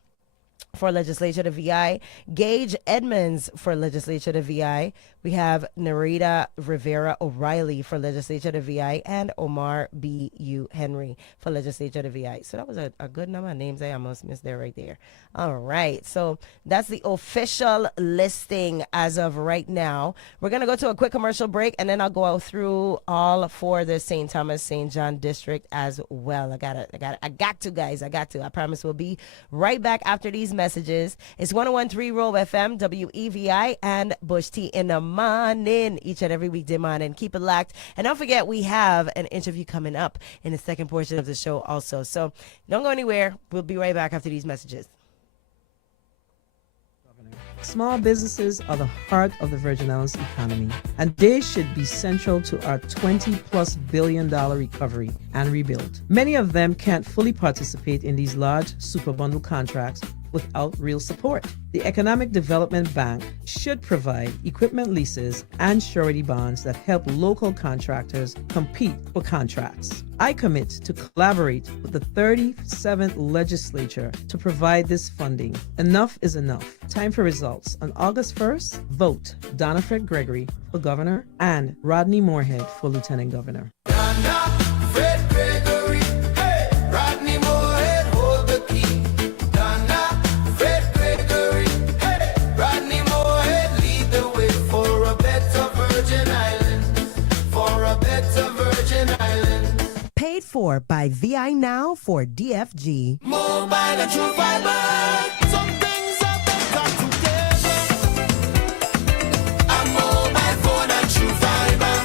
for Legislature of the VI, Gage Edmonds for Legislature of the VI. We have Narita Rivera O'Reilly for Legislature of the VI, and Omar B. U. Henry for Legislature of the VI. So that was a good number of names I almost missed there right there. All right, so that's the official listing as of right now. We're going to go to a quick commercial break, and then I'll go through all for the St. Thomas, St. John district as well. I got to, guys. I promise we'll be right back after these messages. It's 101.3 Roe FM, WEVI, and Bush T in the morning, each and every weekday morning. Keep it locked. And don't forget, we have an interview coming up in the second portion of the show also. So don't go anywhere. We'll be right back after these messages. Small businesses are the heart of the Virgin Islands economy, and they should be central to our $20+ billion recovery and rebuild. Many of them can't fully participate in these large super bundle contracts without real support. The Economic Development Bank should provide equipment leases and surety bonds that help local contractors compete for contracts. I commit to collaborate with the 37th legislature to provide this funding. Enough is enough. Time for results. On August 1st, vote Donna Fred Gregory for governor and Rodney Moorhead for lieutenant governor. Paid for by VI Now for DFG. Mobile and True Fiber. Some things are better together. A mobile phone and True Fiber.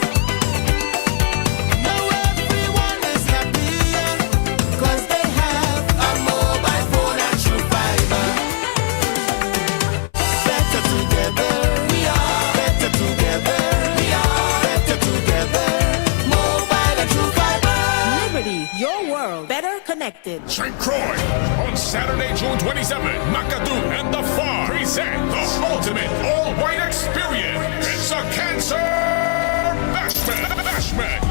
Now everyone is happy, 'cause they have a mobile phone and True Fiber. Better together, we are. Better together, we are. Better together. Mobile and True Fiber. Liberty, your world, better connected. St. Croix on Saturday, June 27th. McAdoo and the Farm present the ultimate all-white experience. It's a cancer bashment.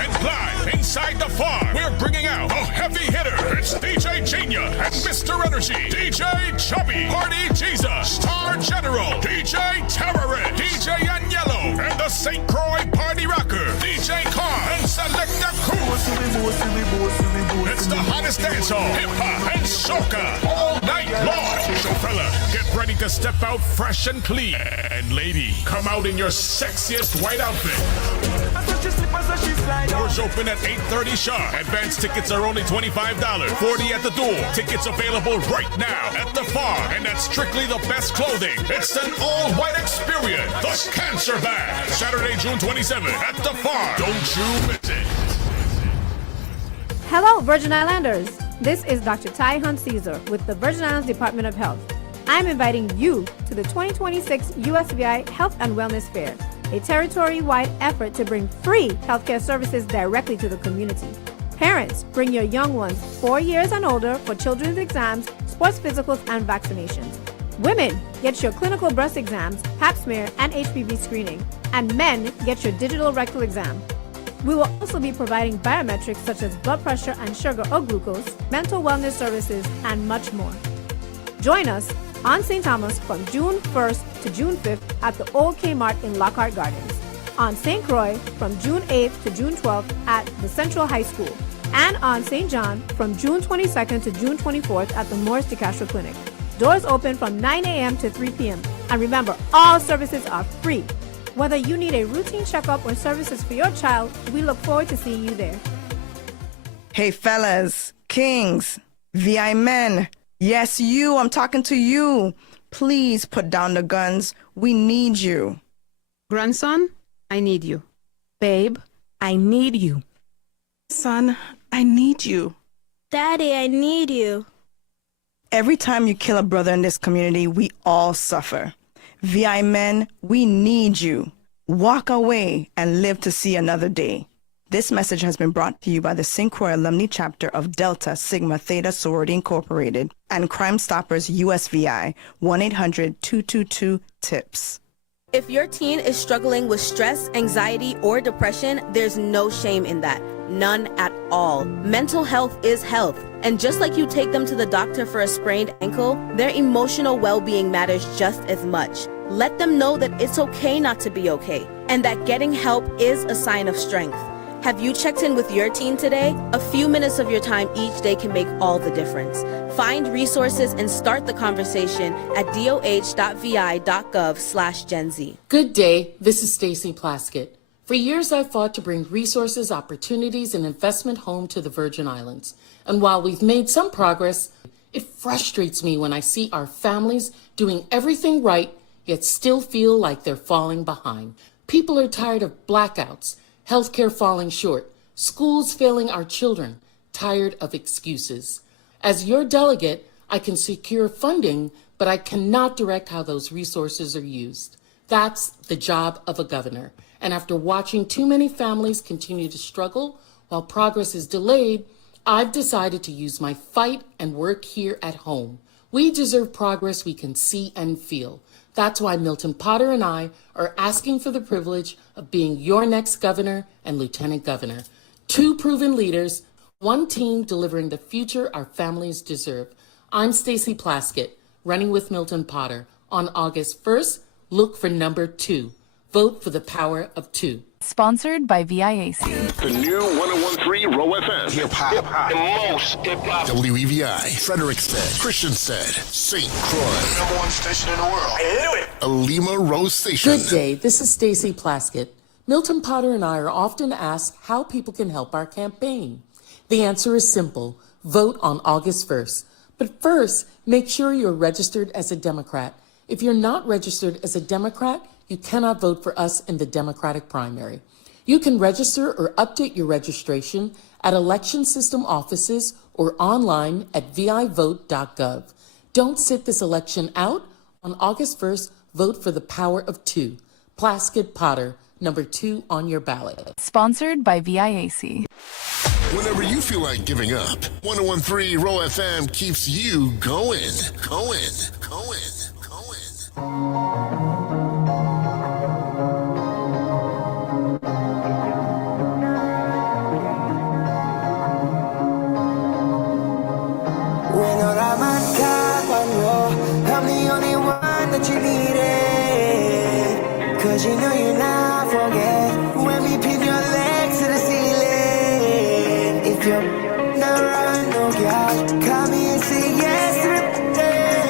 And live inside the farm, we're bringing out the heavy hitter. It's DJ Genius and Mr. Energy, DJ Chubby, Party Jesus, Star General, DJ Terrorist, DJ Agnello, and the St. Croix Party Rocker, DJ Khan, and Selecta Cruz. It's the hottest dancehall, hip-hop, and soca all night long. So fella, get ready to step out fresh and clean. And lady, come out in your sexiest white outfit. Doors open at 8:30 sharp. Advance tickets are only $25, $40 at the door. Tickets available right now at the farm, and that's strictly the best clothing. It's an all-white experience. The Cancer Bag, Saturday, June 27th at the farm. Don't you miss it. Hello, Virgin Islanders. This is Dr. Ty Hunt Caesar with the Virgin Islands Department of Health. I'm inviting you to the 2026 USVI Health and Wellness Fair, a territory-wide effort to bring free healthcare services directly to the community. Parents, bring your young ones 4 years and older for children's exams, sports physicals, and vaccinations. Women, get your clinical breast exams, pap smear, and HPV screening. And men, get your digital rectal exam. We will also be providing biometrics such as blood pressure and sugar or glucose, mental wellness services, and much more. Join us on St. Thomas from June 1st to June 5th at the Old Kmart in Lockhart Gardens. On St. Croix from June 8th to June 12th at the Central High School. And on St. John from June 22nd to June 24th at the Morris DeCastro Clinic. Doors open from 9 a.m. to 3 p.m. And remember, all services are free. Whether you need a routine checkup or services for your child, we look forward to seeing you there. Hey fellas, kings, VI men, yes you, I'm talking to you. Please put down the guns. We need you. Grandson, I need you. Babe, I need you. Son, I need you. Daddy, I need you. Every time you kill a brother in this community, we all suffer. VI men, we need you. Walk away and live to see another day. This message has been brought to you by the St. Croix Alumni Chapter of Delta Sigma Theta Sorority Incorporated and Crime Stoppers USVI, 1-800-222-TIPS. If your teen is struggling with stress, anxiety, or depression, there's no shame in that. None at all. Mental health is health. And just like you take them to the doctor for a sprained ankle, their emotional well-being matters just as much. Let them know that it's okay not to be okay, and that getting help is a sign of strength. Have you checked in with your teen today? A few minutes of your time each day can make all the difference. Find resources and start the conversation at doh.vi.gov/Gen Z. Good day, this is Stacy Plaskett. For years, I've fought to bring resources, opportunities, and investment home to the Virgin Islands. And while we've made some progress, it frustrates me when I see our families doing everything right, yet still feel like they're falling behind. People are tired of blackouts, healthcare falling short, schools failing our children, tired of excuses. As your delegate, I can secure funding, but I cannot direct how those resources are used. That's the job of a governor. And after watching too many families continue to struggle, While progress is delayed, I've decided to use my fight and work here at home. We deserve progress we can see and feel. That's why Milton Potter and I are asking for the privilege of being your next governor and lieutenant governor. Two proven leaders, one team delivering the future our families deserve. I'm Stacey Plaskett, running with Milton Potter. On August 1st, look for number 2. Vote for the power of 2. Sponsored by VIAC. The new 101.3 Roe FM. Hip hop. The most hip hop. WEVI. Frederickstead. Christiansted. St. Croix. Number 1 station in the world. I knew it. A Lima Rose Station. Good day. This is Stacey Plaskett. Milton Potter and I are often asked how people can help our campaign. The answer is simple. Vote on August 1st. But first, make sure you're registered as a Democrat. If you're not registered as a Democrat, you cannot vote for us in the Democratic primary. You can register or update your registration at election system offices or online at vivote.gov. Don't sit this election out. On August 1st, vote for the power of 2. Plaskett Potter, number 2 on your ballot. Sponsored by VIAC. Whenever you feel like giving up, 101.3 Roe FM keeps you going. When all I'm on top, I know I'm the only one that you needed. Cause you know you're not forget when we pin your legs to the ceiling. If you're not around, no girl, call me and say yes to the day.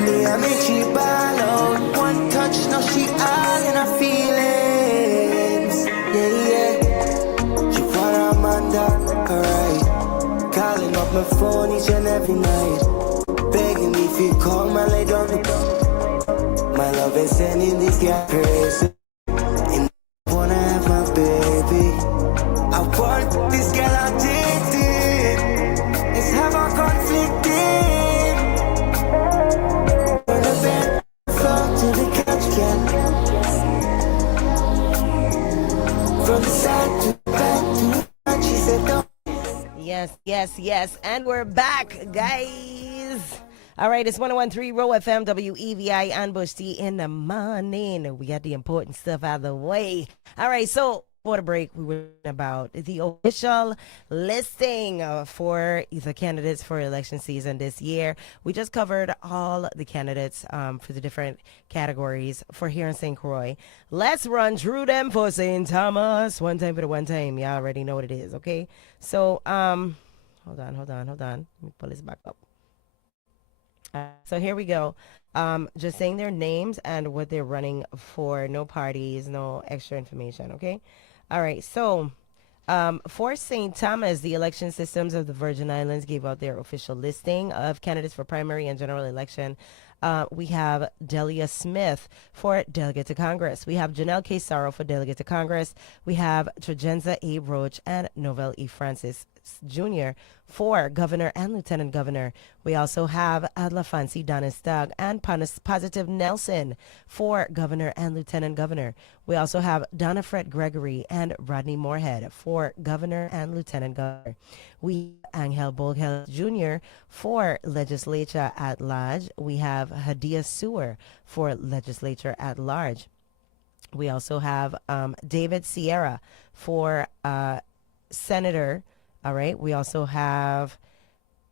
Me, I make she ball out. One touch, now she all in her feelings. Yeah. She for Amanda, alright. Calling up my phone each and every night, begging me if you call my lady on the phone. My love is sending these guys crazy. And I wanna have my baby. I want this girl addicted. Let's have our conflicted. From the bed floor to the couch, can. From the side to the back to the front, she said don't. Yes. And we're back, guys. All right, it's 101.3 Roe FM, WEVI, and Bush T in the morning. We got the important stuff out of the way. All right, so for the break, we were about the official listing for the candidates for election season this year. We just covered all the candidates for the different categories for here in St. Croix. Let's run through them for St. Thomas. One time for the one time. Y'all already know what it is, okay? So, hold on. Let me pull this back up. So here we go. Just saying their names and what they're running for. No parties, no extra information, okay? All right, so for St. Thomas, the election systems of the Virgin Islands gave out their official listing of candidates for primary and general election. We have Delia Smith for delegate to Congress. We have Janelle K. Sorrow for delegate to Congress. We have Tragenza A. Roach and Novell E. Francis Jr. for governor and lieutenant governor. We also have Adla Fancy Donestag and Positive Nelson for governor and lieutenant governor. We also have Donna Fred Gregory and Rodney Moorhead for governor and lieutenant governor. We have Angel Bolgel Jr. for legislature at large. We have Hadia Sewer for legislature at large. We also have David Sierra for senator. All right. We also have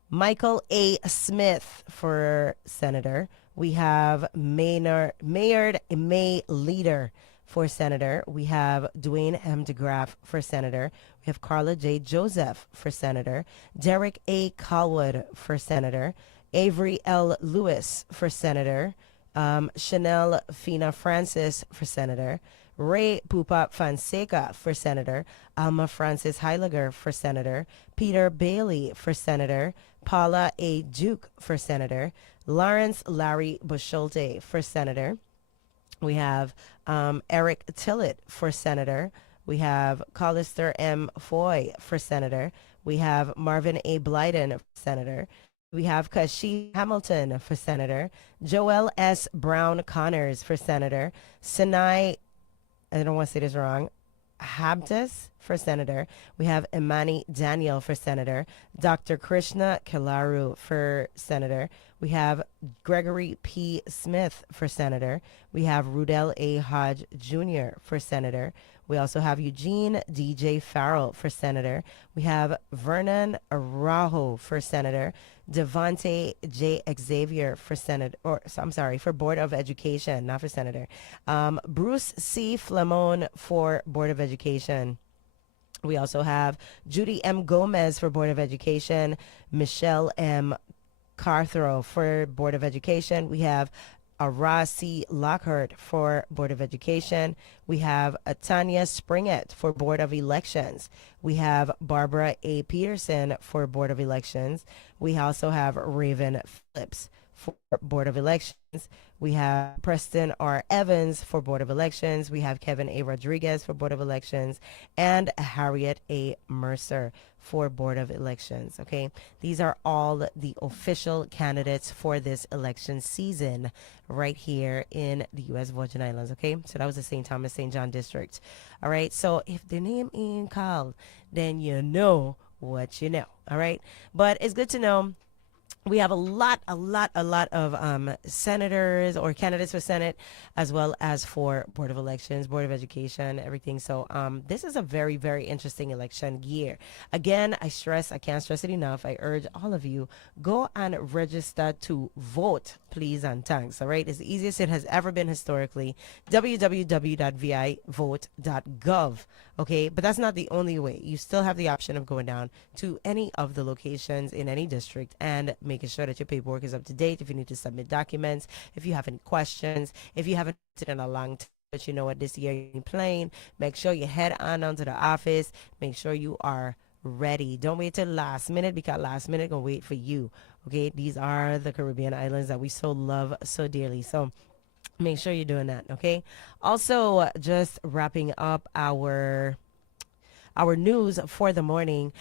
Michael A. Smith for senator. We have Maynard May Leader for senator. We have Dwayne M. DeGraff for senator. We have Carla J. Joseph for senator. Derek A. Colwood for senator. Avery L. Lewis for senator. Chanel Fina Francis for senator. Ray Pupa Fonseca for senator, Alma Francis Heiliger for senator, Peter Bailey for senator, Paula A. Duke for senator, Lawrence Larry Busholte for senator. We have Eric Tillett for senator. We have Collister M. Foy for senator. We have Marvin A. Blyden for senator. We have Kashi Hamilton for senator, Joel S. Brown Connors for senator, Sinai, I don't want to say this wrong, Habtas for senator. We have Imani Daniel for senator. Dr. Krishna Kilaru for senator. We have Gregory P. Smith for senator. We have Rudell A. Hodge Jr. for senator. We also have Eugene D.J. Farrell for senator. We have Vernon Araujo for senator. Devontae J. Xavier for senator, for Board of Education, not for senator. Bruce C. Flamone for Board of Education. We also have Judy M. Gomez for Board of Education. Michelle M. Carthrow for Board of Education. We have Arasi Lockhart for Board of Education. We have Tanya Springett for Board of Elections. We have Barbara A. Peterson for Board of Elections. We also have Raven Phillips for Board of Elections. We have Preston R. Evans for Board of Elections. We have Kevin A. Rodriguez for Board of Elections, and Harriet A. Mercer for Board of Elections. Okay, these are all the official candidates for this election season right here in the U.S. Virgin Islands. Okay, so that was the St. Thomas, St. John district. All right, so if the name ain't called, then you know what you know. All right, but it's good to know. We have a lot of senators or candidates for Senate, as well as for Board of Elections, Board of Education, everything. So this is a very, very interesting election year. Again, I can't stress it enough. I urge all of you, go and register to vote, please and thanks. All right, it's the easiest it has ever been historically. www.vivote.gov. Okay, but that's not the only way. You still have the option of going down to any of the locations in any district and making sure that your paperwork is up to date. If you need to submit documents, if you have any questions, if you haven't done it in a long time, but you know what, this year you're playing, make sure you head on down to the office. Make sure you are ready. Don't wait till last minute, because last minute gonna wait for you. Okay, these are the Caribbean islands that we so love so dearly. So make sure you're doing that. Okay, also just wrapping up our news for the morning.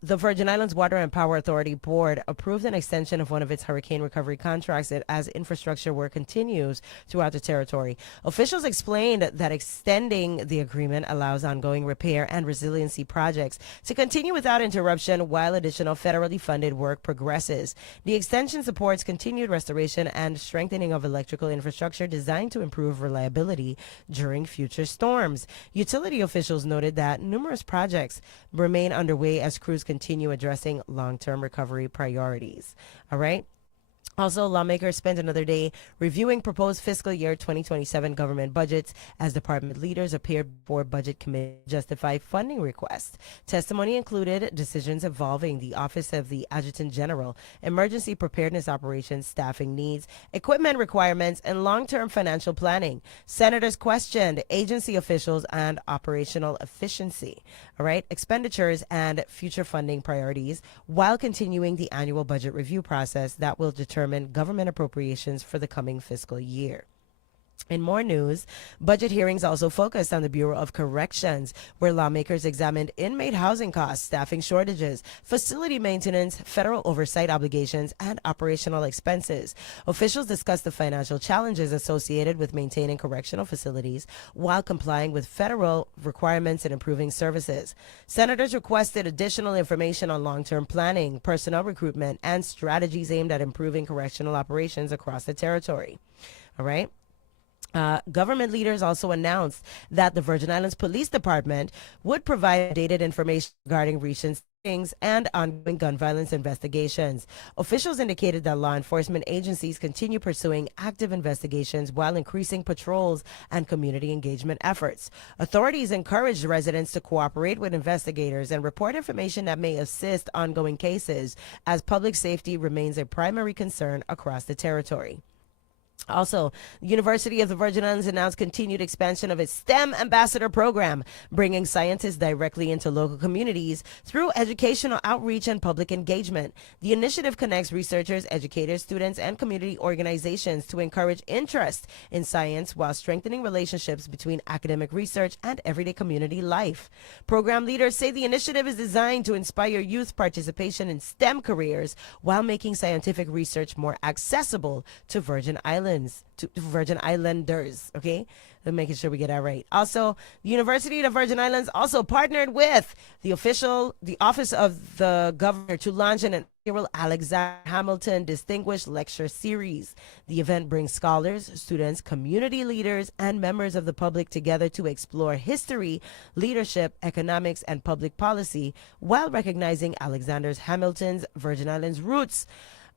The Virgin Islands Water and Power Authority Board approved an extension of one of its hurricane recovery contracts as infrastructure work continues throughout the territory. Officials explained that extending the agreement allows ongoing repair and resiliency projects to continue without interruption while additional federally funded work progresses. The extension supports continued restoration and strengthening of electrical infrastructure designed to improve reliability during future storms. Utility officials noted that numerous projects remain underway as crews continue addressing long-term recovery priorities. All right. Also, lawmakers spent another day reviewing proposed fiscal year 2027 government budgets as department leaders appeared before Budget Committee to justify funding requests. Testimony included decisions involving the Office of the Adjutant General, emergency preparedness operations, staffing needs, equipment requirements, and long-term financial planning. Senators questioned agency officials and operational efficiency, all right, expenditures and future funding priorities, while continuing the annual budget review process that will determine government appropriations for the coming fiscal year. In more news, budget hearings also focused on the Bureau of Corrections, where lawmakers examined inmate housing costs, staffing shortages, facility maintenance, federal oversight obligations, and operational expenses. Officials discussed the financial challenges associated with maintaining correctional facilities while complying with federal requirements and improving services. Senators requested additional information on long-term planning, personnel recruitment, and strategies aimed at improving correctional operations across the territory. All right. Government leaders also announced that the Virgin Islands Police Department would provide updated information regarding recent shootings and ongoing gun violence investigations. Officials indicated that law enforcement agencies continue pursuing active investigations while increasing patrols and community engagement efforts. Authorities encouraged residents to cooperate with investigators and report information that may assist ongoing cases, as public safety remains a primary concern across the territory. Also, the University of the Virgin Islands announced continued expansion of its STEM ambassador program, bringing scientists directly into local communities through educational outreach and public engagement. The initiative connects researchers, educators, students, and community organizations to encourage interest in science while strengthening relationships between academic research and everyday community life. Program leaders say the initiative is designed to inspire youth participation in STEM careers while making scientific research more accessible to Virgin Islanders. Okay, We're making sure we get that right. Also, the University of the Virgin Islands also partnered with the Office of the Governor to launch an inaugural Alexander Hamilton Distinguished Lecture Series. The event brings scholars, students, community leaders, and members of the public together to explore history, leadership, economics, and public policy while recognizing Alexander Hamilton's Virgin Islands roots.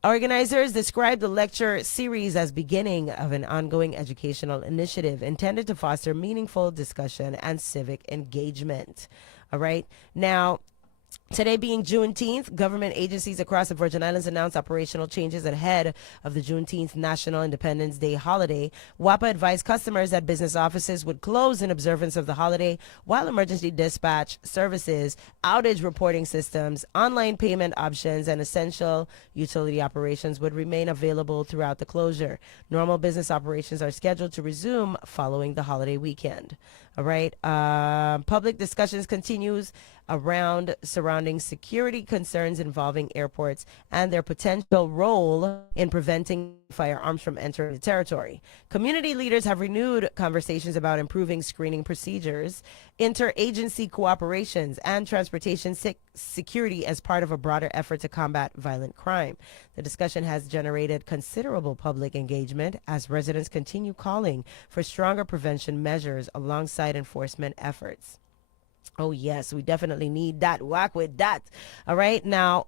Organizers describe the lecture series as beginning of an ongoing educational initiative intended to foster meaningful discussion and civic engagement. All right. Now, today being Juneteenth, government agencies across the Virgin Islands announced operational changes ahead of the Juneteenth National Independence Day holiday. WAPA advised customers that business offices would close in observance of the holiday, while emergency dispatch services, outage reporting systems, online payment options, and essential utility operations would remain available throughout the closure. Normal business operations are scheduled to resume following the holiday weekend. All right. Public discussions continues surrounding security concerns involving airports and their potential role in preventing firearms from entering the territory. Community leaders have renewed conversations about improving screening procedures, interagency cooperations, and transportation security as part of a broader effort to combat violent crime. The discussion has generated considerable public engagement as residents continue calling for stronger prevention measures alongside enforcement efforts. Oh, yes, we definitely need that. Whack with that. All right. Now,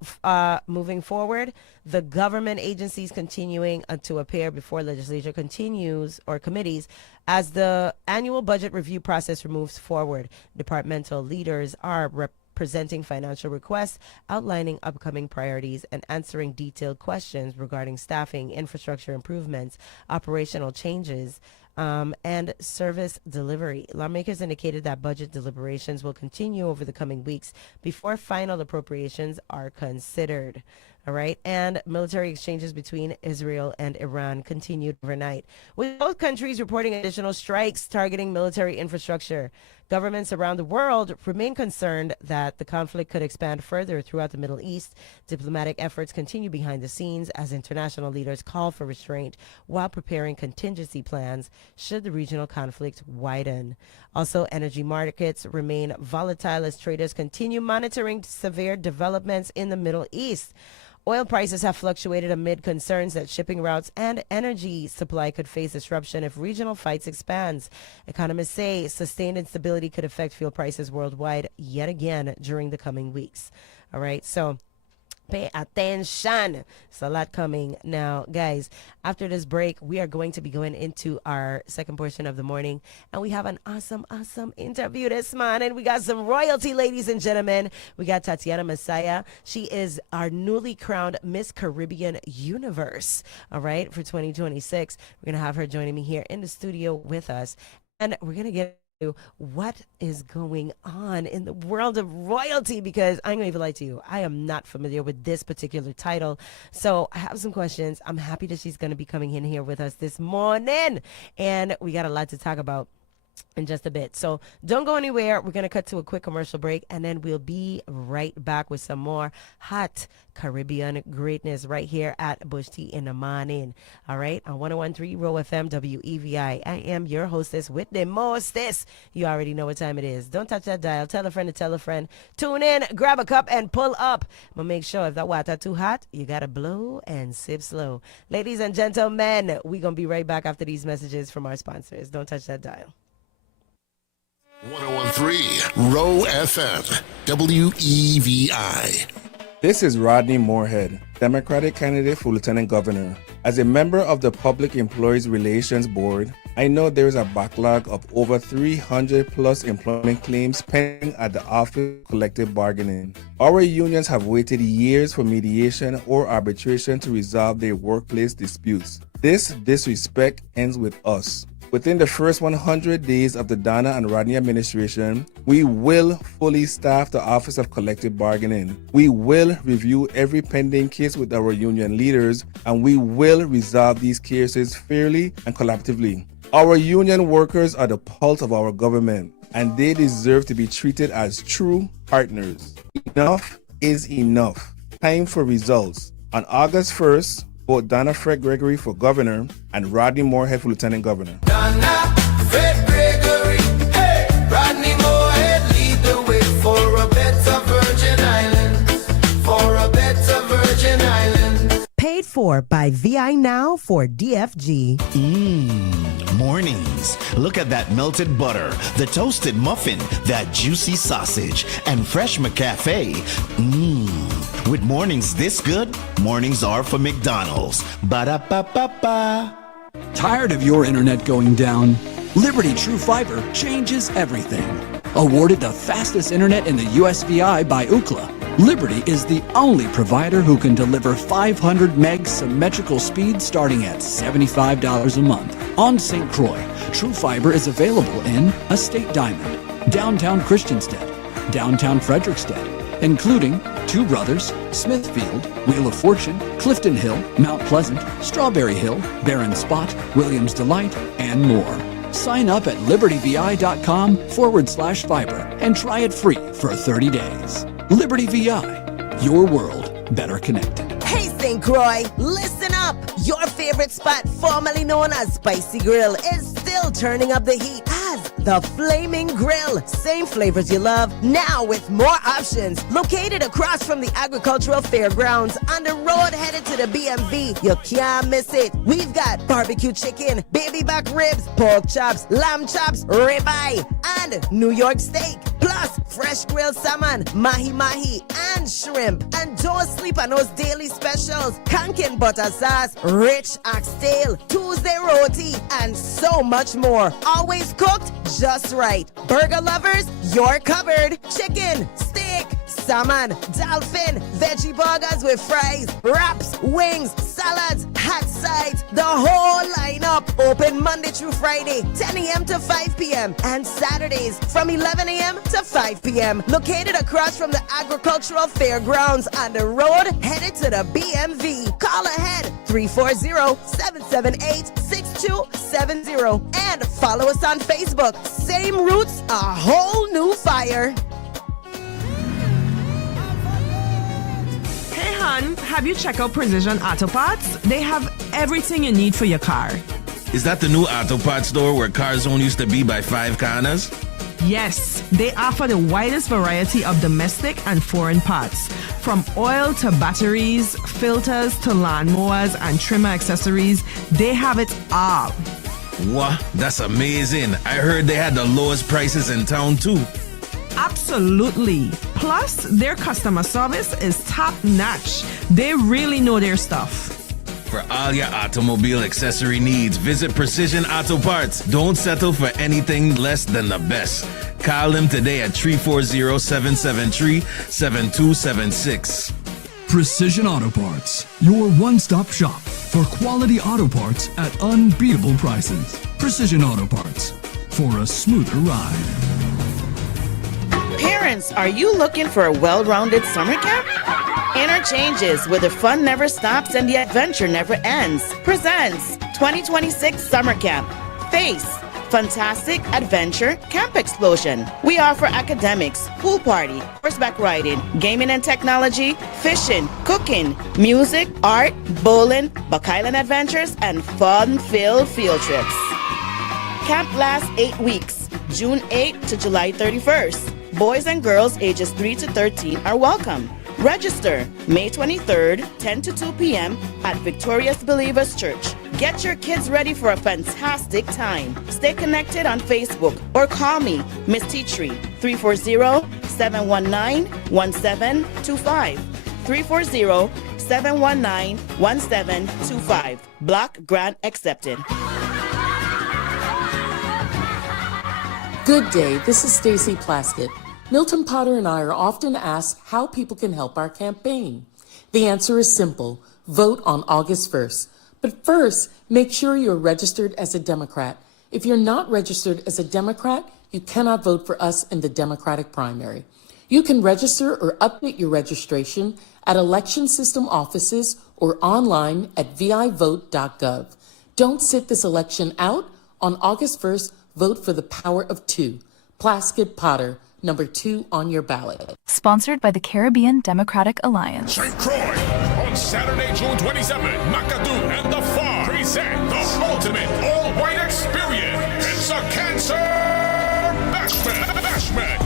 moving forward, the government agencies continuing to appear before legislature continues or committees as the annual budget review process moves forward. Departmental leaders are presenting financial requests, outlining upcoming priorities, and answering detailed questions regarding staffing, infrastructure improvements, operational changes, and service delivery. Lawmakers indicated that budget deliberations will continue over the coming weeks before final appropriations are considered. All right. And military exchanges between Israel and Iran continued overnight, with both countries reporting additional strikes targeting military infrastructure. Governments around the world remain concerned that the conflict could expand further throughout the Middle East. Diplomatic efforts continue behind the scenes as international leaders call for restraint while preparing contingency plans should the regional conflict widen. Also, energy markets remain volatile as traders continue monitoring severe developments in the Middle East. Oil prices have fluctuated amid concerns that shipping routes and energy supply could face disruption if regional fights expands. Economists say sustained instability could affect fuel prices worldwide yet again during the coming weeks. All right, so pay attention. It's a lot coming. Now, guys, after this break, we are going to be going into our second portion of the morning, and we have an awesome interview this morning. We got some royalty, ladies and gentlemen. We got Tatiana Messiah. She is our newly crowned Miss Caribbean Universe, all right, for 2026. We're going to have her joining me here in the studio with us, and we're going to get what is going on in the world of royalty, because I'm going to even lie to you, I am not familiar with this particular title. So I have some questions. I'm happy that she's going to be coming in here with us this morning, and we got a lot to talk about in just a bit. So don't go anywhere. We're going to cut to a quick commercial break, and then we'll be right back with some more hot Caribbean greatness right here at Bush Tea in the Morning. All right, on 101.3 Roe FM WEVI. I am your hostess with the mostess. You already know what time it is. Don't touch that dial. Tell a friend to tell a friend. Tune in, grab a cup, and pull up. But make sure if that water too hot, you got to blow and sip slow. Ladies and gentlemen, we're going to be right back after these messages from our sponsors. Don't touch that dial. 101.3 Roe FM WEVI. This is Rodney Moorhead, Democratic candidate for Lieutenant Governor. As a member of the Public Employees Relations Board, I know there is a backlog of over 300 plus employment claims pending at the Office of Collective Bargaining. Our unions have waited years for mediation or arbitration to resolve their workplace disputes. This disrespect ends with us. Within the first 100 days of the Donna and Rodney administration, we will fully staff the Office of Collective Bargaining. We will review every pending case with our union leaders, and we will resolve these cases fairly and collaboratively. Our union workers are the pulse of our government, and they deserve to be treated as true partners. Enough is enough. Time for results. On August 1st, vote Donna Fred Gregory for governor and Rodney Moorhead for lieutenant governor. Donna Fred Gregory, hey, Rodney Moorhead, lead the way for a better Virgin Islands, for a better Virgin Islands. Paid for by VI Now for DFG. Mornings. Look at that melted butter, the toasted muffin, that juicy sausage, and fresh McCafe. With mornings this good, mornings are for McDonald's. Ba-da-ba-ba-ba. Tired of your internet going down? Liberty True Fiber changes everything. Awarded the fastest internet in the USVI by Ookla, Liberty is the only provider who can deliver 500 meg symmetrical speed starting at $75 a month. On St. Croix, True Fiber is available in Estate Diamond, Downtown Christiansted, Downtown Frederiksted, including Two Brothers, Smithfield, Wheel of Fortune, Clifton Hill, Mount Pleasant, Strawberry Hill, Barron Spot, Williams Delight, and more. Sign up at libertyvi.com/fiber and try it free for 30 days. Liberty VI, your world better connected. Hey, St. Croix, listen up. Your favorite spot, formerly known as Spicy Grill, is still turning up the heat as the Flaming Grill. Same flavors you love, now with more options. Located across from the Agricultural Fairgrounds on the road headed to the BMV. You can't miss it. We've got barbecue chicken, baby back ribs, pork chops, lamb chops, ribeye, and New York steak. Plus, fresh grilled salmon, mahi-mahi, and shrimp. And don't sleep on those daily specials. Kanken butter sauce, rich oxtail, Tuesday roti, and so much more. Always cooked just right. Burger lovers, you're covered. Chicken, steak, salmon, dolphin, veggie burgers with fries, wraps, wings, salads, hot sides, the whole lineup. Open Monday through Friday, 10 a.m. to 5 p.m. and Saturdays from 11 a.m. to 5 p.m. Located across from the Agricultural Fairgrounds on the road headed to the BMV. Call ahead 340-778-6270 and follow us on Facebook. Same roots, a whole new fire. Hey, hon, have you checked out Precision Auto Parts? They have everything you need for your car. Is that the new auto parts store where CarZone used to be by Five Corners? Yes, they offer the widest variety of domestic and foreign parts. From oil to batteries, filters to lawnmowers and trimmer accessories, they have it all. Wow, that's amazing. I heard they had the lowest prices in town too. Absolutely. Plus, their customer service is top notch. They really know their stuff. For all your automobile accessory needs, visit Precision Auto Parts. Don't settle for anything less than the best. Call them today at 340-773-7276. Precision Auto Parts, your one-stop shop for quality auto parts at unbeatable prices. Precision Auto Parts, for a smoother ride. Parents, are you looking for a well-rounded summer camp? Interchanges, where the fun never stops and the adventure never ends, presents 2026 Summer Camp. Face Fantastic Adventure Camp Explosion. We offer academics, pool party, horseback riding, gaming and technology, fishing, cooking, music, art, bowling, Buck Island adventures, and fun-filled field trips. Camp lasts 8 weeks, June 8th to July 31st. Boys and girls ages 3 to 13 are welcome. Register May 23rd, 10 to 2 p.m. at Victorious Believers Church. Get your kids ready for a fantastic time. Stay connected on Facebook or call me, Miss Teatree, 340-719-1725. 340-719-1725. Block grant accepted. Good day, this is Stacy Plaskett. Milton Potter and I are often asked how people can help our campaign. The answer is simple. Vote on August 1st. But first, make sure you're registered as a Democrat. If you're not registered as a Democrat, you cannot vote for us in the Democratic primary. You can register or update your registration at election system offices or online at vivote.gov. Don't sit this election out. On August 1st, vote for the power of two. Plaskett Potter, number 2 on your ballot. Sponsored by the Caribbean Democratic Alliance. St. Croix, on Saturday, June 27th, McAdoo and the Farm present the ultimate all-white experience. It's a Cancer Bashment.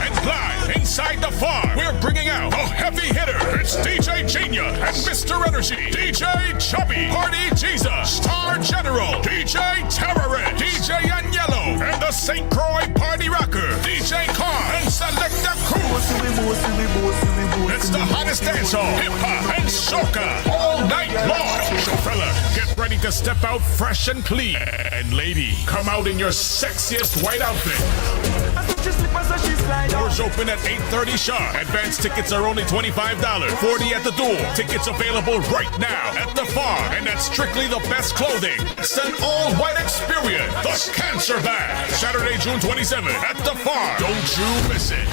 And live inside the farm, we're bringing out a heavy hitter. It's DJ Genia and Mr. Energy, DJ Chubby, Party Jesus, Star General, DJ Terrorist, DJ Agnello, and the St. Croix Party Rocker, DJ Khan, and Selecta Cruz. It's the hottest dancehall, hip-hop, and soca all night long. So fella, get ready to step out fresh and clean. And lady, come out in your sexiest white outfit. Doors open at 8:30 sharp. Advance tickets are only $25, $40 at the door. Tickets available right now at the farm, and that's strictly the best clothing. It's an all-white experience. The Cancer Bash, Saturday, June 27th at the farm. Don't you miss it.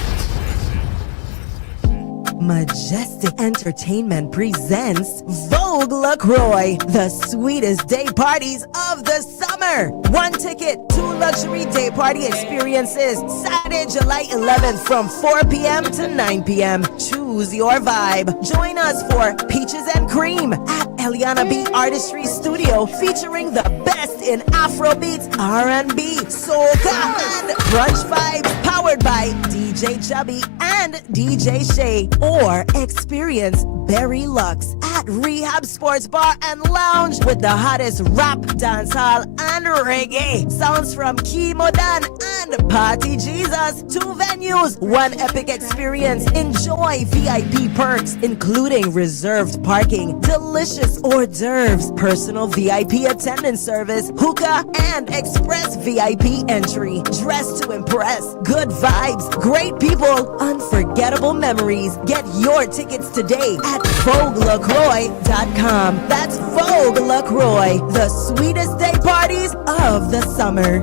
Majestic Entertainment presents Vogue LaCroix, the sweetest day parties of the summer. 1 ticket, 2 luxury day party experiences. Saturday, July 11th from 4 p.m. to 9 p.m. Choose your vibe. Join us for Peaches and Cream at Eliana B Artistry Studio, featuring the best in Afrobeats, R&B, soca, and brunch vibes, powered by DJ Chubby and DJ Shay. Or experience Berry Lux at Rehab Sports Bar and Lounge with the hottest rap, dancehall, and reggae sounds from Kemodan and Party Jesus. 2 venues, 1 epic experience. Enjoy VIP perks, including reserved parking, delicious hors d'oeuvres, personal VIP attendance service, hookah, and express VIP entry. Dress to impress, good vibes, great people, unforgettable memories. Get your tickets today at VogueLaCroix.com. That's Vogue LaCroix, the sweetest day parties of the summer.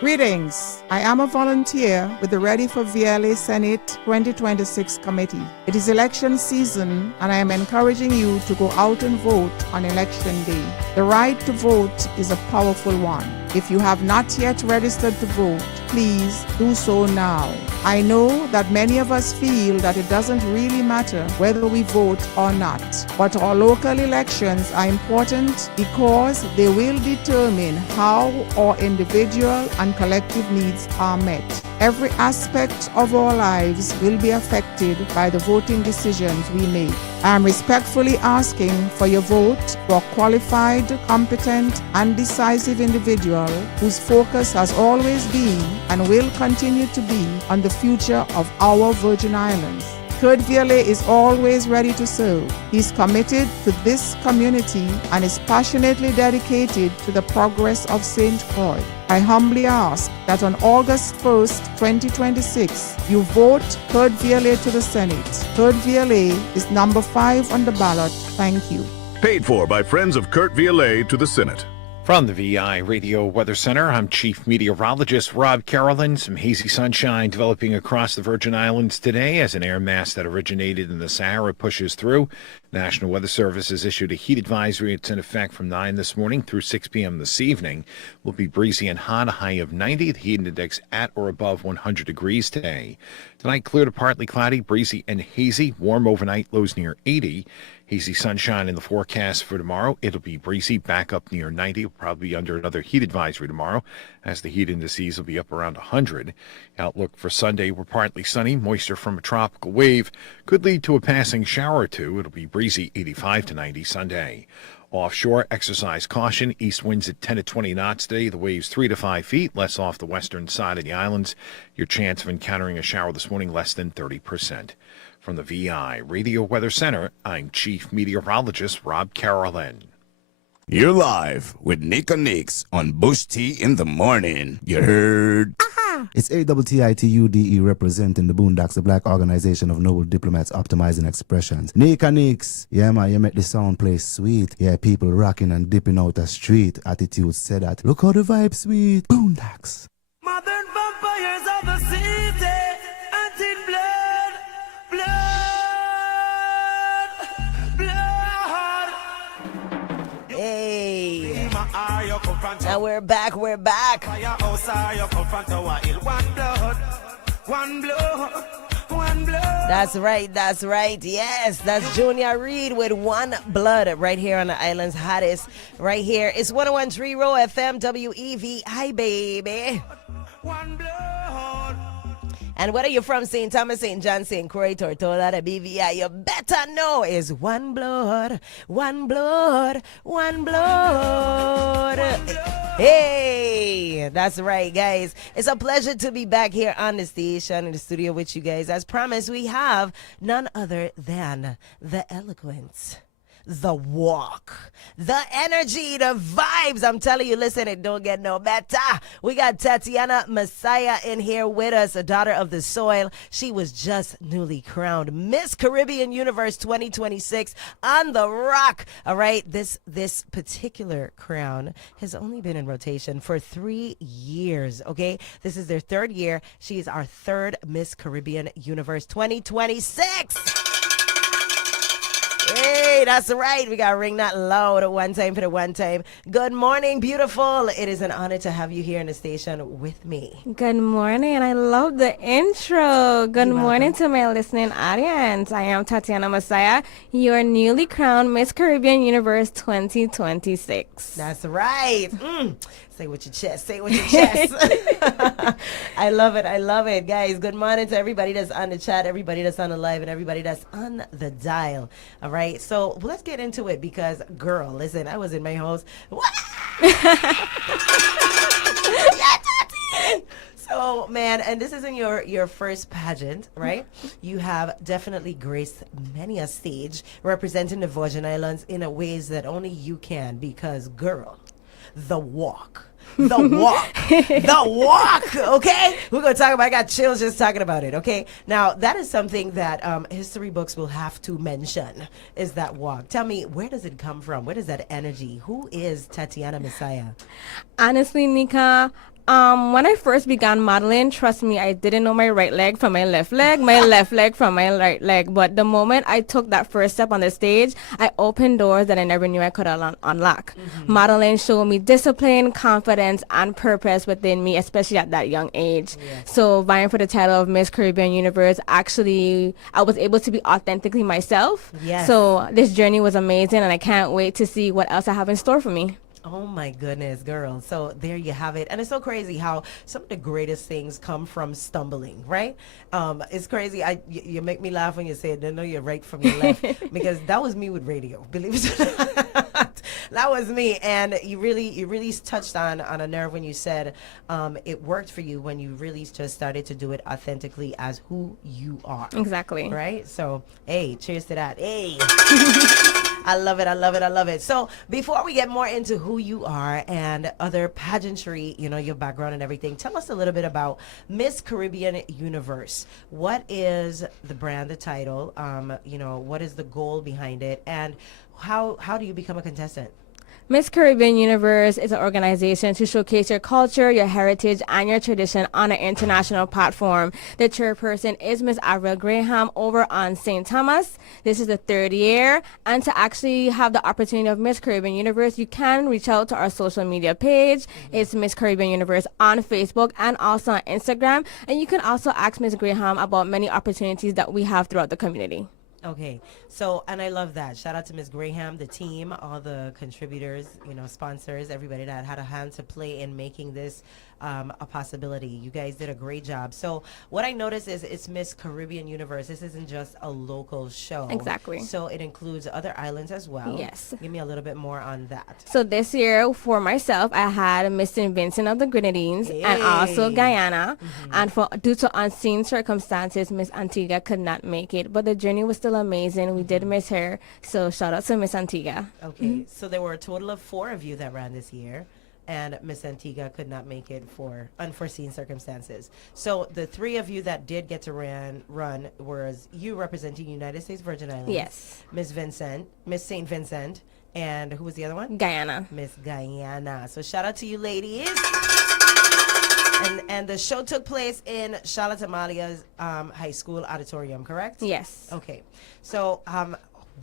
Greetings. I am a volunteer with the Ready for VLA Senate 2026 committee. It is election season, and I am encouraging you to go out and vote on election day. The right to vote is a powerful one. If you have not yet registered to vote, please do so now. I know that many of us feel that it doesn't really matter whether we vote or not, but our local elections are important because they will determine how our individual and collective needs are met. Every aspect of our lives will be affected by the voting decisions we make. I am respectfully asking for your vote for a qualified, competent, and decisive individual whose focus has always been and will continue to be on the future of our Virgin Islands. Kurt Viale is always ready to serve. He's committed to this community and is passionately dedicated to the progress of St. Croix. I humbly ask that on August 1st, 2026, you vote Kurt Viale to the Senate. Kurt Viale is number 5 on the ballot. Thank you. Paid for by Friends of Kurt Viale to the Senate. From the VI Radio Weather Center, I'm Chief Meteorologist Rob Carolyn. Some hazy sunshine developing across the Virgin Islands today as an air mass that originated in the Sahara pushes through. National Weather Service has issued a heat advisory. It's in effect from 9 this morning through 6 p.m. this evening. Will be breezy and hot, a high of 90. The heat index at or above 100 degrees today. Tonight, clear to partly cloudy, breezy and hazy. Warm overnight, lows near 80. Hazy sunshine in the forecast for tomorrow. It'll be breezy, back up near 90. We'll probably be under another heat advisory tomorrow, as the heat indices will be up around 100. Outlook for Sunday, we're partly sunny. Moisture from a tropical wave could lead to a passing shower or two. It'll be breezy, 85 to 90 Sunday. Offshore, exercise caution. East winds at 10 to 20 knots today. The waves 3 to 5 feet, less off the western side of the islands. Your chance of encountering a shower this morning, less than 30%. From the VI Radio Weather Center, I'm Chief Meteorologist Rob Carolyn. You're live with Neka Neekes on Bush Tea in the Morning. You heard? It's AWTITUDE representing the Boondocks, the black organization of noble diplomats optimizing expressions. Neka Neekes, yeah man, you make the sound play sweet. Yeah, people rocking and dipping out the street. Attitude said that. Look how the vibe sweet. Boondocks. Modern vampires of the city, anti blood, blood. Hey. Now we're back. One blood, That's right, that's right. Yes, that's Junior Reed with One Blood right here on the island's hottest. Right here. It's 101.3 Roe FM, WEVI, baby. And whether you're from St. Thomas, St. John, St. Croix, Tortola, the BVI, you better know is one blood, one blood, one blood. Hey, that's right, guys. It's a pleasure to be back here on the station, in the studio with you guys. As promised, we have none other than the eloquence, the walk, the energy, the vibes. I'm telling you, listen, it don't get no better. We got Tatiana Messiah in here with us, a daughter of the soil. She was just newly crowned Miss Caribbean Universe 2026 on the rock. All right, this particular crown has only been in rotation for 3 years, okay? This is their third year. She is our third Miss Caribbean Universe 2026. Hey, that's right. We got to ring that loud at one time for the one time. Good morning, beautiful. It is an honor to have you here in the station with me. Good morning. I love the intro. Good morning to my listening audience. I am Tatiana Messiah, your newly crowned Miss Caribbean Universe 2026. That's right. Say with your chest. Say with your chest. I love it. I love it. Guys, good morning to everybody that's on the chat, everybody that's on the live, and everybody that's on the dial. All right. So let's get into it because, girl, listen, I was in my house. So, man, and this isn't your first pageant, right? You have definitely graced many a stage representing the Virgin Islands in a ways that only you can because, girl, the walk. The walk. The walk, okay? We're going to talk about, I got chills just talking about it, okay? Now, that is something that history books will have to mention, is that walk. Tell me, where does it come from? Where does that energy? Who is Tatiana Messiah? Honestly, Nika, when I first began modeling, trust me, I didn't know my right leg from my left leg from my right leg. But the moment I took that first step on the stage, I opened doors that I never knew I could unlock. Modeling showed me discipline, confidence, and purpose within me, especially at that young age. So vying for the title of Miss Caribbean Universe, actually, I was able to be authentically myself. Yes. So this journey was amazing, and I can't wait to see what else I have in store for me. Oh my goodness, girl. So there you have it. And it's so crazy how some of the greatest things come from stumbling, right? It's crazy. You make me laugh when you say, no, you're right from your left. Because that was me with radio, believe it or not. That was me. And you really touched on a nerve when you said it worked for you when you really just started to do it authentically as who you are. Exactly. Right? So, hey, cheers to that. Hey. I love it. I love it. I love it. So before we get more into who you are and other pageantry, you know, your background and everything, tell us a little bit about Miss Caribbean Universe. What is the brand, the title? You know, what is the goal behind it? And how do you become a contestant? Miss Caribbean Universe is an organization to showcase your culture, your heritage, and your tradition on an international platform. The chairperson is Miss Avril Graham over on St. Thomas. This is the third year. And to actually have the opportunity of Miss Caribbean Universe, you can reach out to our social media page. It's Miss Caribbean Universe on Facebook and also on Instagram. And you can also ask Miss Graham about many opportunities that we have throughout the community. Okay, so, and I love that. Shout out to Ms. Graham, the team, all the contributors, you know, sponsors, everybody that had a hand to play in making this a possibility. You guys did a great job. So what I noticed is it's Miss Caribbean Universe. This isn't just a local show. Exactly. So it includes other islands as well. Yes. Give me a little bit more on that. So this year, for myself, I had Miss St. Vincent of the Grenadines and also Guyana. And due to unseen circumstances, Miss Antigua could not make it. But the journey was still amazing. We did miss her. So shout out to Miss Antigua. Okay. So there were a total of 4 of you that ran this year. And Miss Antigua could not make it for unforeseen circumstances. So the 3 of you that did get to run was you representing United States Virgin Islands. Yes. Miss St. Vincent, and who was the other one? Guyana. Miss Guyana. So shout out to you ladies. And the show took place in Charlotte Amalia's high school auditorium, correct? Yes. Okay. So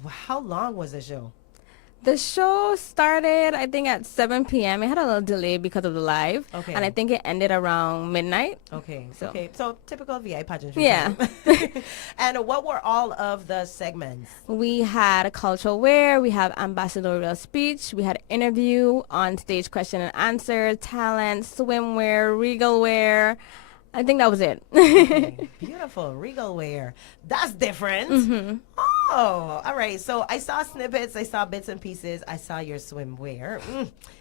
how long was the show? The show started, I think, at 7 p.m. It had a little delay because of the live. Okay. And I think it ended around midnight. Okay. So. Okay. So typical VI pageantry. Yeah. And what were all of the segments? We had cultural wear, we have ambassadorial speech, we had interview, on stage question and answer, talent, swimwear, regal wear. I think that was it. Okay. Beautiful. Regal wear. That's different. Mm-hmm. Oh, all right. So I saw snippets. I saw bits and pieces. I saw your swimwear.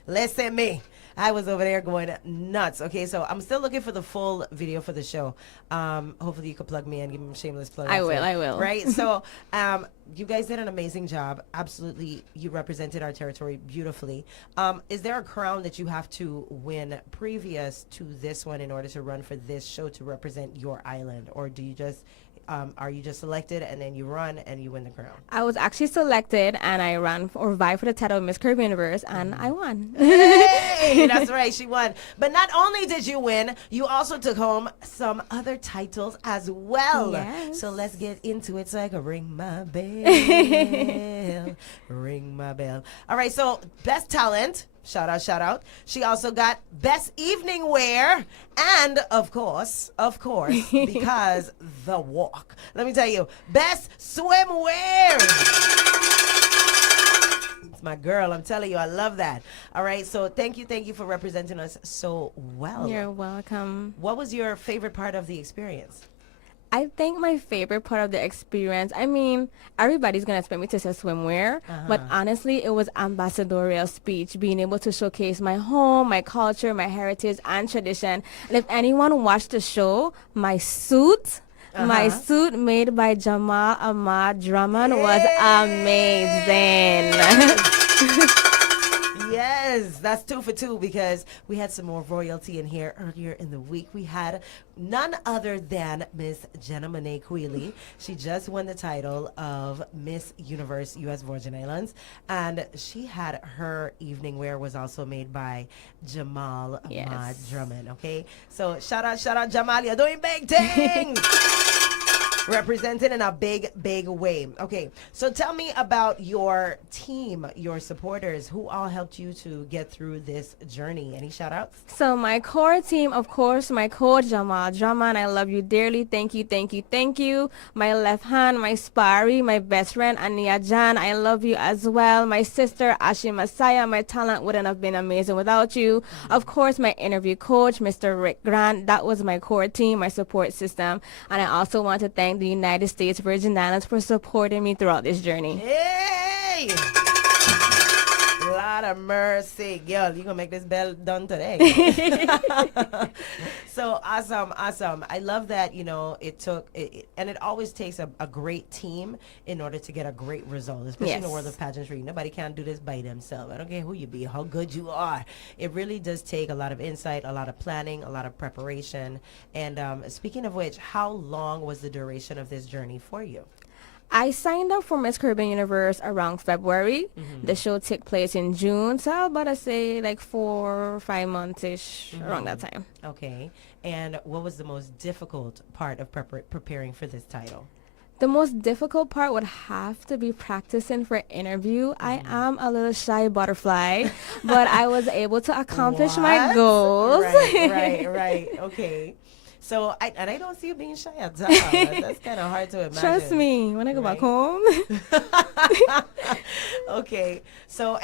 Listen, me. I was over there going nuts. Okay, so I'm still looking for the full video for the show. Hopefully you could plug me and give me a shameless plug. I will. Right? So you guys did an amazing job. Absolutely. You represented our territory beautifully. Is there a crown that you have to win previous to this one in order to run for this show to represent your island? Or do you just... are you just selected and then you run and you win the crown? I was actually selected and I ran or vied for the title of Miss Caribbean Universe and I won. Hey, that's right, she won. But not only did you win, you also took home some other titles as well. Yes. So let's get into it so I can ring my bell. Ring my bell. All right, so best talent. Shout out. She also got best evening wear and of course, because the walk. Let me tell you, best swimwear. It's my girl. I'm telling you, I love that. All right, so thank you for representing us so well. You're welcome. What was your favorite part of the experience? I think my favorite part of the experience, I mean, everybody's going to expect me to say swimwear, but honestly, it was ambassadorial speech, being able to showcase my home, my culture, my heritage, and tradition. And if anyone watched the show, my suit made by Jamal Ahmad Drummond was amazing. Yes, that's 2 for 2 because we had some more royalty in here earlier in the week. We had none other than Miss Jenna Monet Queeley. She just won the title of Miss Universe U.S. Virgin Islands, and she had her evening wear was also made by Jamal Ahmad Drummond. Okay, so shout out Jamal, you're doing big things. Represented in a big way. Okay, so tell me about your team, your supporters, who all helped you to get through this journey. Any shout outs? So my core team, of course, my coach, Jamal Drummond, I love you dearly. Thank you. My left hand, my sparry, my best friend, Ania Jan, I love you as well. My sister, Ashi Masaya, my talent wouldn't have been amazing without you. Of course, my interview coach, Mr. Rick Grant, that was my core team, my support system. And I also want to thank the United States Virgin Islands for supporting me throughout this journey. Hey! Lot of mercy. Girl, you gonna make this bell done today. So awesome. I love that, it took, and it always takes a great team in order to get a great result, especially in the world of pageantry. Nobody can do this by themselves. I don't care who you be, how good you are. It really does take a lot of insight, a lot of planning, a lot of preparation. And speaking of which, how long was the duration of this journey for you? I signed up for Miss Caribbean Universe around February. The show took place in June, so I'm about to say like 4 or 5 months-ish around that time. Okay. And what was the most difficult part of preparing for this title? The most difficult part would have to be practicing for interview. I am a little shy butterfly, but I was able to accomplish my goals. Right. Okay. So, I don't see you being shy at all. That's kind of hard to imagine. Trust me, when I go back home. Okay. So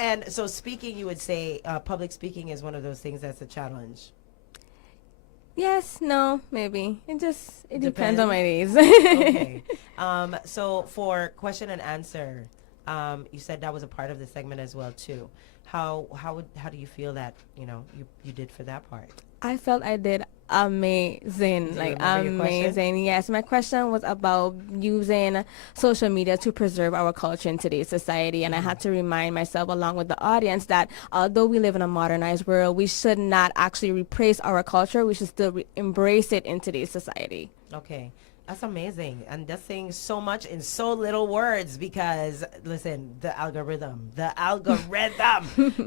speaking, you would say public speaking is one of those things that's a challenge. Yes, no, maybe. It depends on my days. Okay. So for question and answer, you said that was a part of the segment as well too. How do you feel that you did for that part? I felt I did amazing, like amazing. Yes, my question was about using social media to preserve our culture in today's society, and I had to remind myself along with the audience that although we live in a modernized world, we should not actually replace our culture. We should still embrace it in today's society. Okay. That's amazing. And that's saying so much in so little words because, listen, the algorithm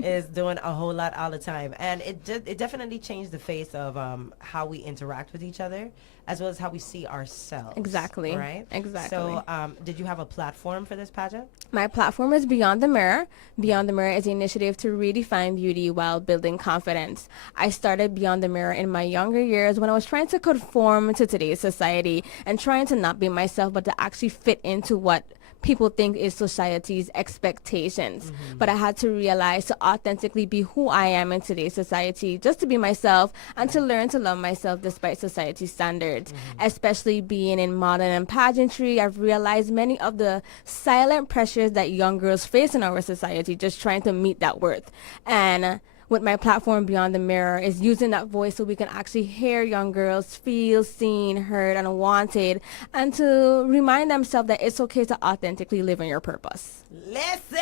is doing a whole lot all the time. And it definitely changed the face of how we interact with each other as well as how we see ourselves. Exactly. Right? Exactly. So did you have a platform for this pageant? My platform is Beyond the Mirror. Beyond the Mirror is an initiative to redefine beauty while building confidence. I started Beyond the Mirror in my younger years when I was trying to conform to today's society and trying to not be myself, but to actually fit into what people think is society's expectations. But I had to realize to authentically be who I am in today's society, just to be myself and to learn to love myself despite society's standards. Especially being in modeling and pageantry, I've realized many of the silent pressures that young girls face in our society just trying to meet that worth. And with my platform Beyond the Mirror is using that voice so we can actually hear young girls feel seen, heard, and wanted, and to remind themselves that it's okay to authentically live in your purpose. Listen!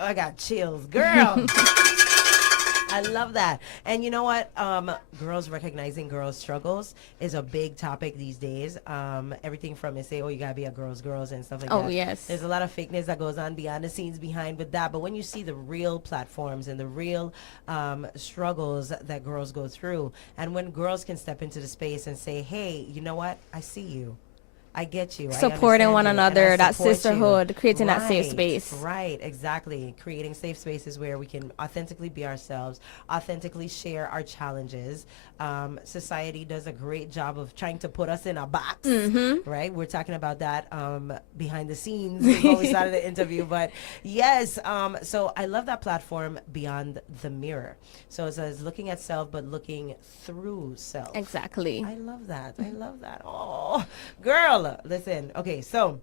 Oh, I got chills. Girl! I love that. And you know what? Girls recognizing girls' struggles is a big topic these days. Everything from they say, oh, you gotta be a girls and stuff like that. Oh, yes. There's a lot of fakeness that goes on behind the scenes behind with that. But when you see the real platforms and the real struggles that girls go through, and when girls can step into the space and say, hey, you know what? I see you. I get you. Supporting one another, that sisterhood, you. creating that safe space. Right, exactly. Creating safe spaces where we can authentically be ourselves, authentically share our challenges. Society does a great job of trying to put us in a box, right? We're talking about that behind the scenes before we started the interview. But yes, so I love that platform Beyond the Mirror. So it says looking at self, but looking through self. Exactly. I love that. I love that. Oh, girl, listen. Okay, so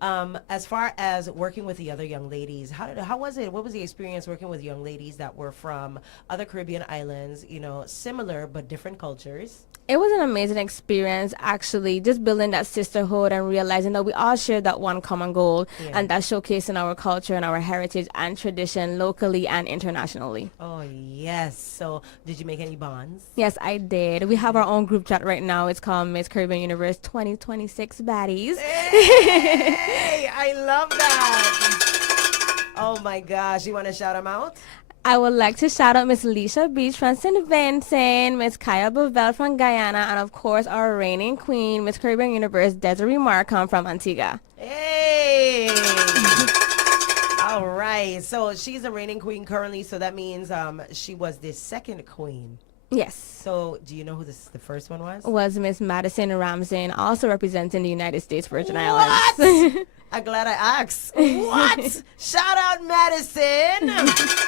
as far as working with the other young ladies, how was it? What was the experience working with young ladies that were from other Caribbean islands, you know, similar but different cultures? It was an amazing experience, actually, just building that sisterhood and realizing that we all share that one common goal, and that's showcasing our culture and our heritage and tradition locally and internationally. Oh, yes. So did you make any bonds? Yes, I did. We have our own group chat right now. It's called Miss Caribbean Universe 2026 Baddies. Hey, I love that. Oh, my gosh. You want to shout them out? I would like to shout out Miss Leisha Beach from St. Vincent, Miss Kaya Bovell from Guyana, and of course our reigning queen, Miss Caribbean Universe Desiree Markham from Antigua. Hey! All right. So she's a reigning queen currently, so that means she was the second queen. Yes. So do you know who the first one was? Was Miss Madison Ramsden, also representing the United States Virgin Islands. I'm glad I asked. What? Shout out Madison!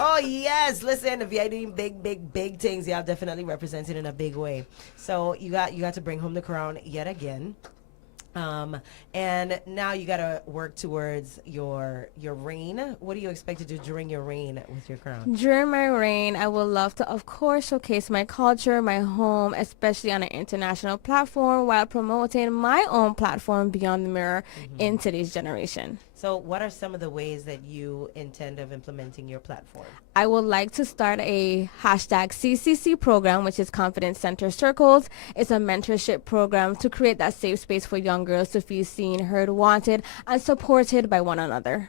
Oh, yes. Listen, if you're doing big things, y'all definitely represented in a big way. So you got to bring home the crown yet again. And now you got to work towards your reign. What do you expect to do during your reign with your crown? During my reign, I would love to, of course, showcase my culture, my home, especially on an international platform, while promoting my own platform Beyond the Mirror in today's generation. So what are some of the ways that you intend of implementing your platform? I would like to start a hashtag CCC program, which is Confidence Center Circles. It's a mentorship program to create that safe space for young girls to feel seen, heard, wanted, and supported by one another.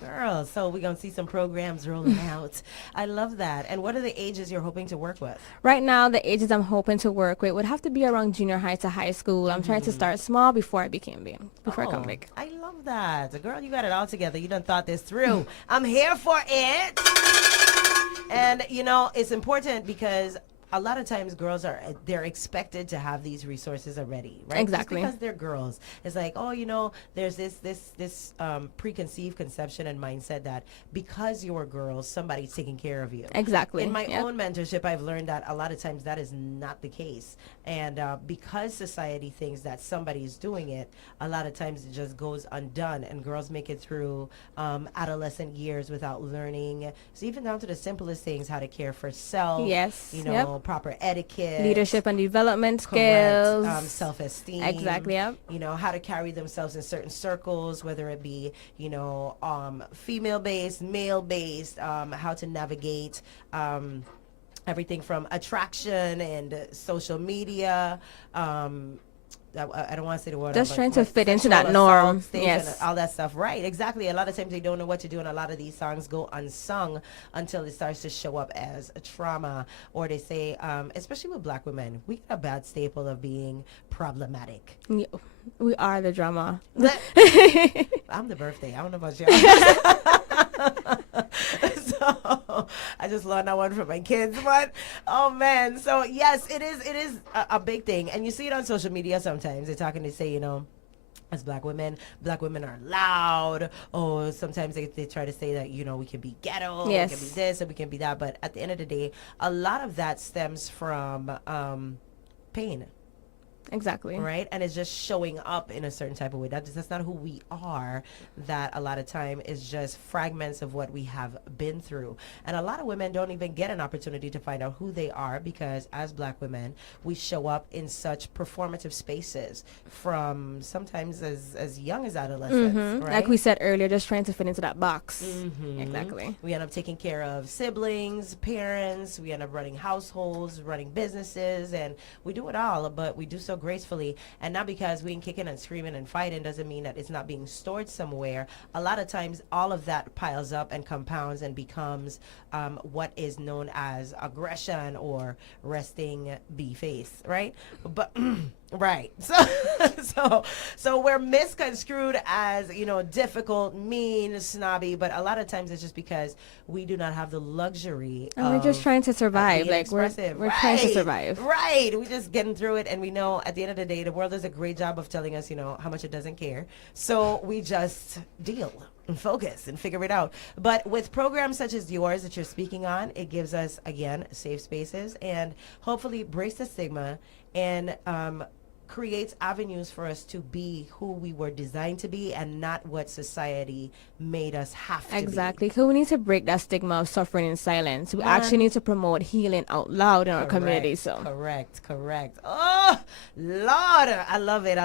Girl, so we're going to see some programs rolling out. I love that. And what are the ages you're hoping to work with? Right now, the ages I'm hoping to work with would have to be around junior high to high school. I'm trying to start small before I become big. I come big. I love that. Girl, you got it all together. You done thought this through. I'm here for it. And, you know, it's important because a lot of times girls they're expected to have these resources already, right? Exactly. Just because they're girls. It's like, oh, you know, there's this preconceived conception and mindset that because you're girls, somebody's taking care of you. Exactly. In my own mentorship, I've learned that a lot of times that is not the case. And because society thinks that somebody's doing it, a lot of times it just goes undone. And girls make it through adolescent years without learning. So even down to the simplest things, how to care for self. Yes. You know, proper etiquette, leadership and development skills, self-esteem. Exactly. Yep. You know, how to carry themselves in certain circles, whether it be, you know, female-based, male-based, how to navigate everything from attraction and social media, I don't want to say the word. Just but trying to what fit into sexual that norm. assault stage Yes. and all that stuff. Right, exactly. A lot of times they don't know what to do, and a lot of these songs go unsung until it starts to show up as a trauma, or they say, especially with Black women, we get a bad staple of being problematic. Yeah, we are the drama. I'm the birthday. I don't know about y'all. So I just learned that one from my kids, but oh man. So yes, it is a big thing, and you see it on social media sometimes. They're talking to say, you know, as black women are loud. Oh, sometimes they try to say that, you know, we can be ghetto, Yes. we can be this and we can be that, but at the end of the day, a lot of that stems from pain. Exactly. Right, and it's just showing up in a certain type of way. That's not who we are. That a lot of time is just fragments of what we have been through, and a lot of women don't even get an opportunity to find out who they are, because as Black women, we show up in such performative spaces from sometimes as young as adolescents. Right? Like we said earlier, just trying to fit into that box. Exactly. We end up taking care of siblings, parents. We end up running households, running businesses, and we do it all. But we do so gracefully, and not because we ain't kicking and screaming and fighting doesn't mean that it's not being stored somewhere. A lot of times all of that piles up and compounds and becomes what is known as aggression or resting bee face, right? But right, so we're misconstrued as, you know, difficult, mean, snobby, but a lot of times it's just because we do not have the luxury And we're just trying to survive. being Like we're expressive. trying to survive. Right. We're just getting through it, and we know at the end of the day, the world does a great job of telling us, you know, how much it doesn't care. So we just deal and focus and figure it out. But with programs such as yours that you're speaking on, it gives us, again, safe spaces, and hopefully breaks the stigma and creates avenues for us to be who we were designed to be and not what society made us have to Exactly. Because we need to break that stigma of suffering in silence. We Man. actually need to promote healing out loud in our community. So Correct. Oh, Lord, I love it.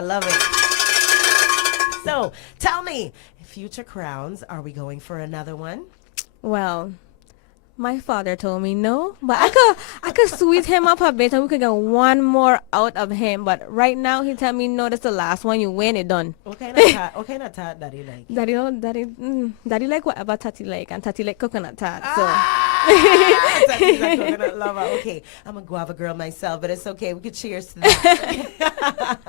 So, tell me, future crowns, are we going for another one? well, my father told me no, but I could sweet him up a bit and we could get one more out of him. But right now he tell me no, that's the last one. You win it done. What kind of tart daddy like? Daddy like whatever Tati like, and Tati like coconut tart. So. Tati's a coconut lover. Okay, I'm a guava girl myself, but it's okay. We could cheers to that.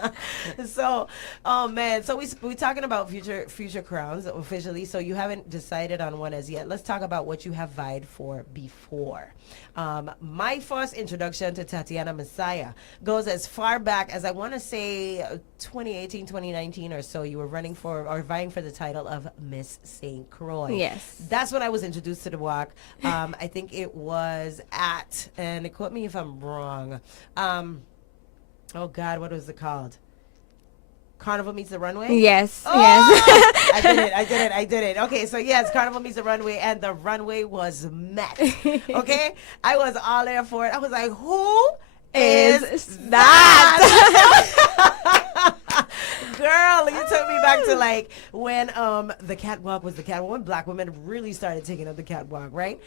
So, oh man, so we talking about future crowns officially. So you haven't decided on one as yet. Let's talk about what you have vied for before. My first introduction to Tatiana Messiah goes as far back as I want to say 2018, 2019 or so. You were running for or vying for the title of Miss St. Croix. Yes. That's when I was introduced to the walk. I think it was at, and quote me if I'm wrong. Oh God, what was it called? Carnival Meets the Runway? Yes. I did it. Okay, so yes, Carnival Meets the Runway, and the runway was met. Okay? I was all there for it. I was like, who is that? Girl, you took me back to like when the catwalk was the catwalk, when Black women really started taking up the catwalk, right?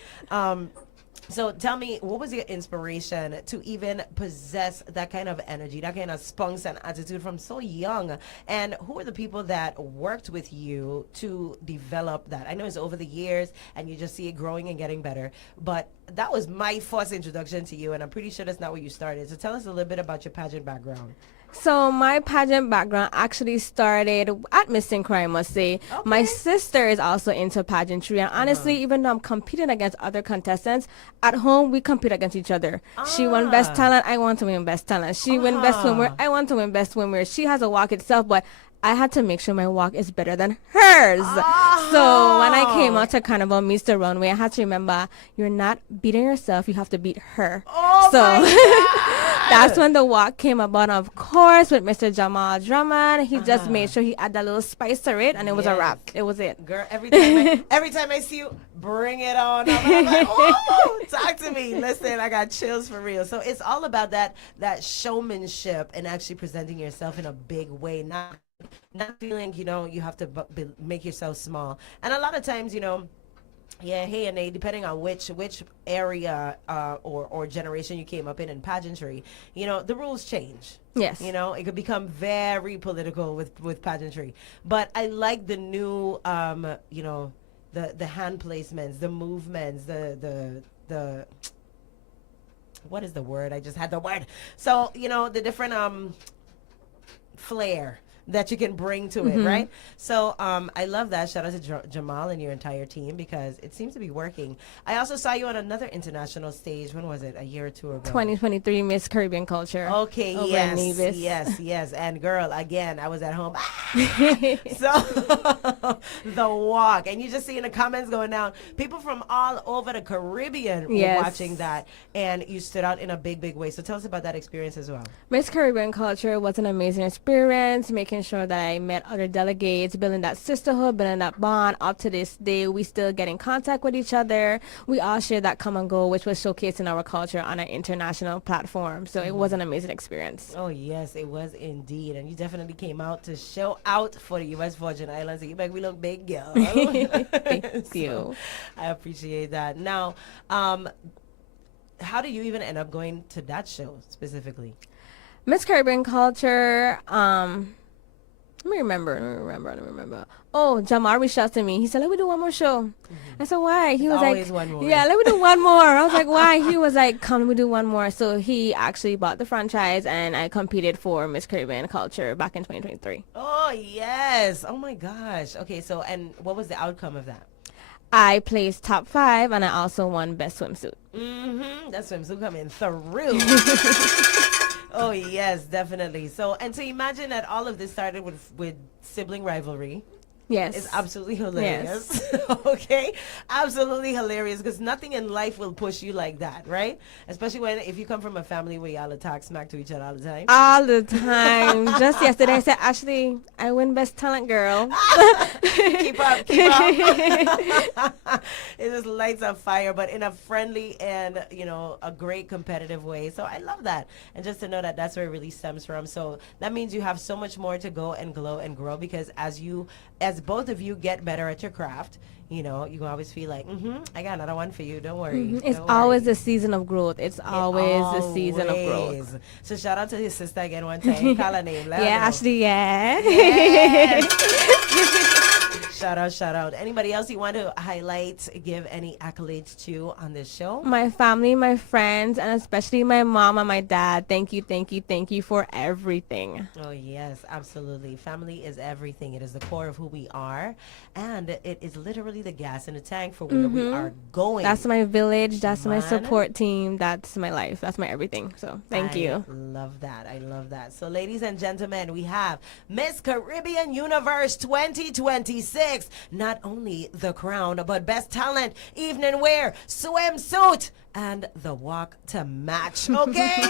So tell me, what was your inspiration to even possess that kind of energy, that kind of spunks and attitude from so young? And who are the people that worked with you to develop that? I know it's over the years and you just see it growing and getting better, but that was my first introduction to you, and I'm pretty sure that's not where you started. So tell us a little bit about your pageant background. So my pageant background actually started at Miss St. Croix, I must say. Okay. My sister is also into pageantry, and honestly, even though I'm competing against other contestants, at home we compete against each other. She won Best Talent, I want to win Best Talent. She won Best Swimwear, I want to win Best Swimwear. She has a walk itself, but I had to make sure my walk is better than hers. So when I came out to Carnival Meets the Runway, I had to remember, you're not beating yourself, you have to beat her. That's when the walk came about, of course, with Mr. Jamal Drummond. He just made sure he added a little spice to it, and it was a wrap. It was it. Girl, every time I see you, bring it on. I'm like, oh, talk to me. Listen, I got chills for real. So it's all about that showmanship and actually presenting yourself in a big way, not feeling, you know, you have to make yourself small. And a lot of times, you know, Yeah, hey, and depending on which area or generation you came up in pageantry, the rules change. Yes. It could become very political with pageantry. But I like the new, the hand placements, the movements, the what is the word? I just had the word. So, the different flair that you can bring to it, right? So I love that. Shout out to Jamal and your entire team because it seems to be working. I also saw you on another international stage. When was it? A year or two ago? 2023 Miss Caribbean Culture. Okay, over yes, in Nevis. yes. And girl, again, I was at home. So the walk, and you just see in the comments going down, people from all over the Caribbean were watching that, and you stood out in a big, big way. So tell us about that experience as well. Miss Caribbean Culture was an amazing experience, making sure that I met other delegates, building that sisterhood, building that bond. Up to this day, we still get in contact with each other. We all share that common goal, which was showcasing our culture on an international platform. So it was an amazing experience. Oh, yes, it was indeed. And you definitely came out to show out for the U.S. Virgin Islands. You make me look big, girl. Thank you. I appreciate that. Now, how do you even end up going to that show specifically? Miss Caribbean Culture, let me remember. Oh, Jamar reached out to me. He said, let me do one more show. I said, why? He was always like, one more. yeah, let me do one more. I was like, why? He was like, come, let me do one more. So he actually bought the franchise, and I competed for Miss Caribbean Culture back in 2023. Oh, yes. Oh, my gosh. Okay, so, and what was the outcome of that? I placed top 5, and I also won best swimsuit. That swimsuit coming through. Oh, yes, definitely. So imagine that all of this started with sibling rivalry. Yes. It's absolutely hilarious. Yes. Okay? Absolutely hilarious because nothing in life will push you like that, right? Especially if you come from a family where y'all talk smack to each other all the time. All the time. Just yesterday I said, Ashley, I win best talent girl. Keep up. It just lights a fire, but in a friendly and, a great competitive way. So I love that. And just to know that that's where it really stems from. So that means you have so much more to go and glow and grow because as both of you get better at your craft, you can always feel like, I got another one for you. Don't worry. It's always the season of growth. It's always the season of growth. So shout out to his sister again one time. Call her name. Ashley, Shout out. Anybody else you want to highlight, give any accolades to on this show? My family, my friends, and especially my mom and my dad. Thank you for everything. Oh, yes, absolutely. Family is everything. It is the core of who we are, and it is literally the gas in the tank for where we are going. That's my village. That's my support team. That's my life. That's my everything. So thank you. I love that. So ladies and gentlemen, we have Miss Caribbean Universe 2026. Not only the crown, but best talent, evening wear, swimsuit, and the walk to match. Okay?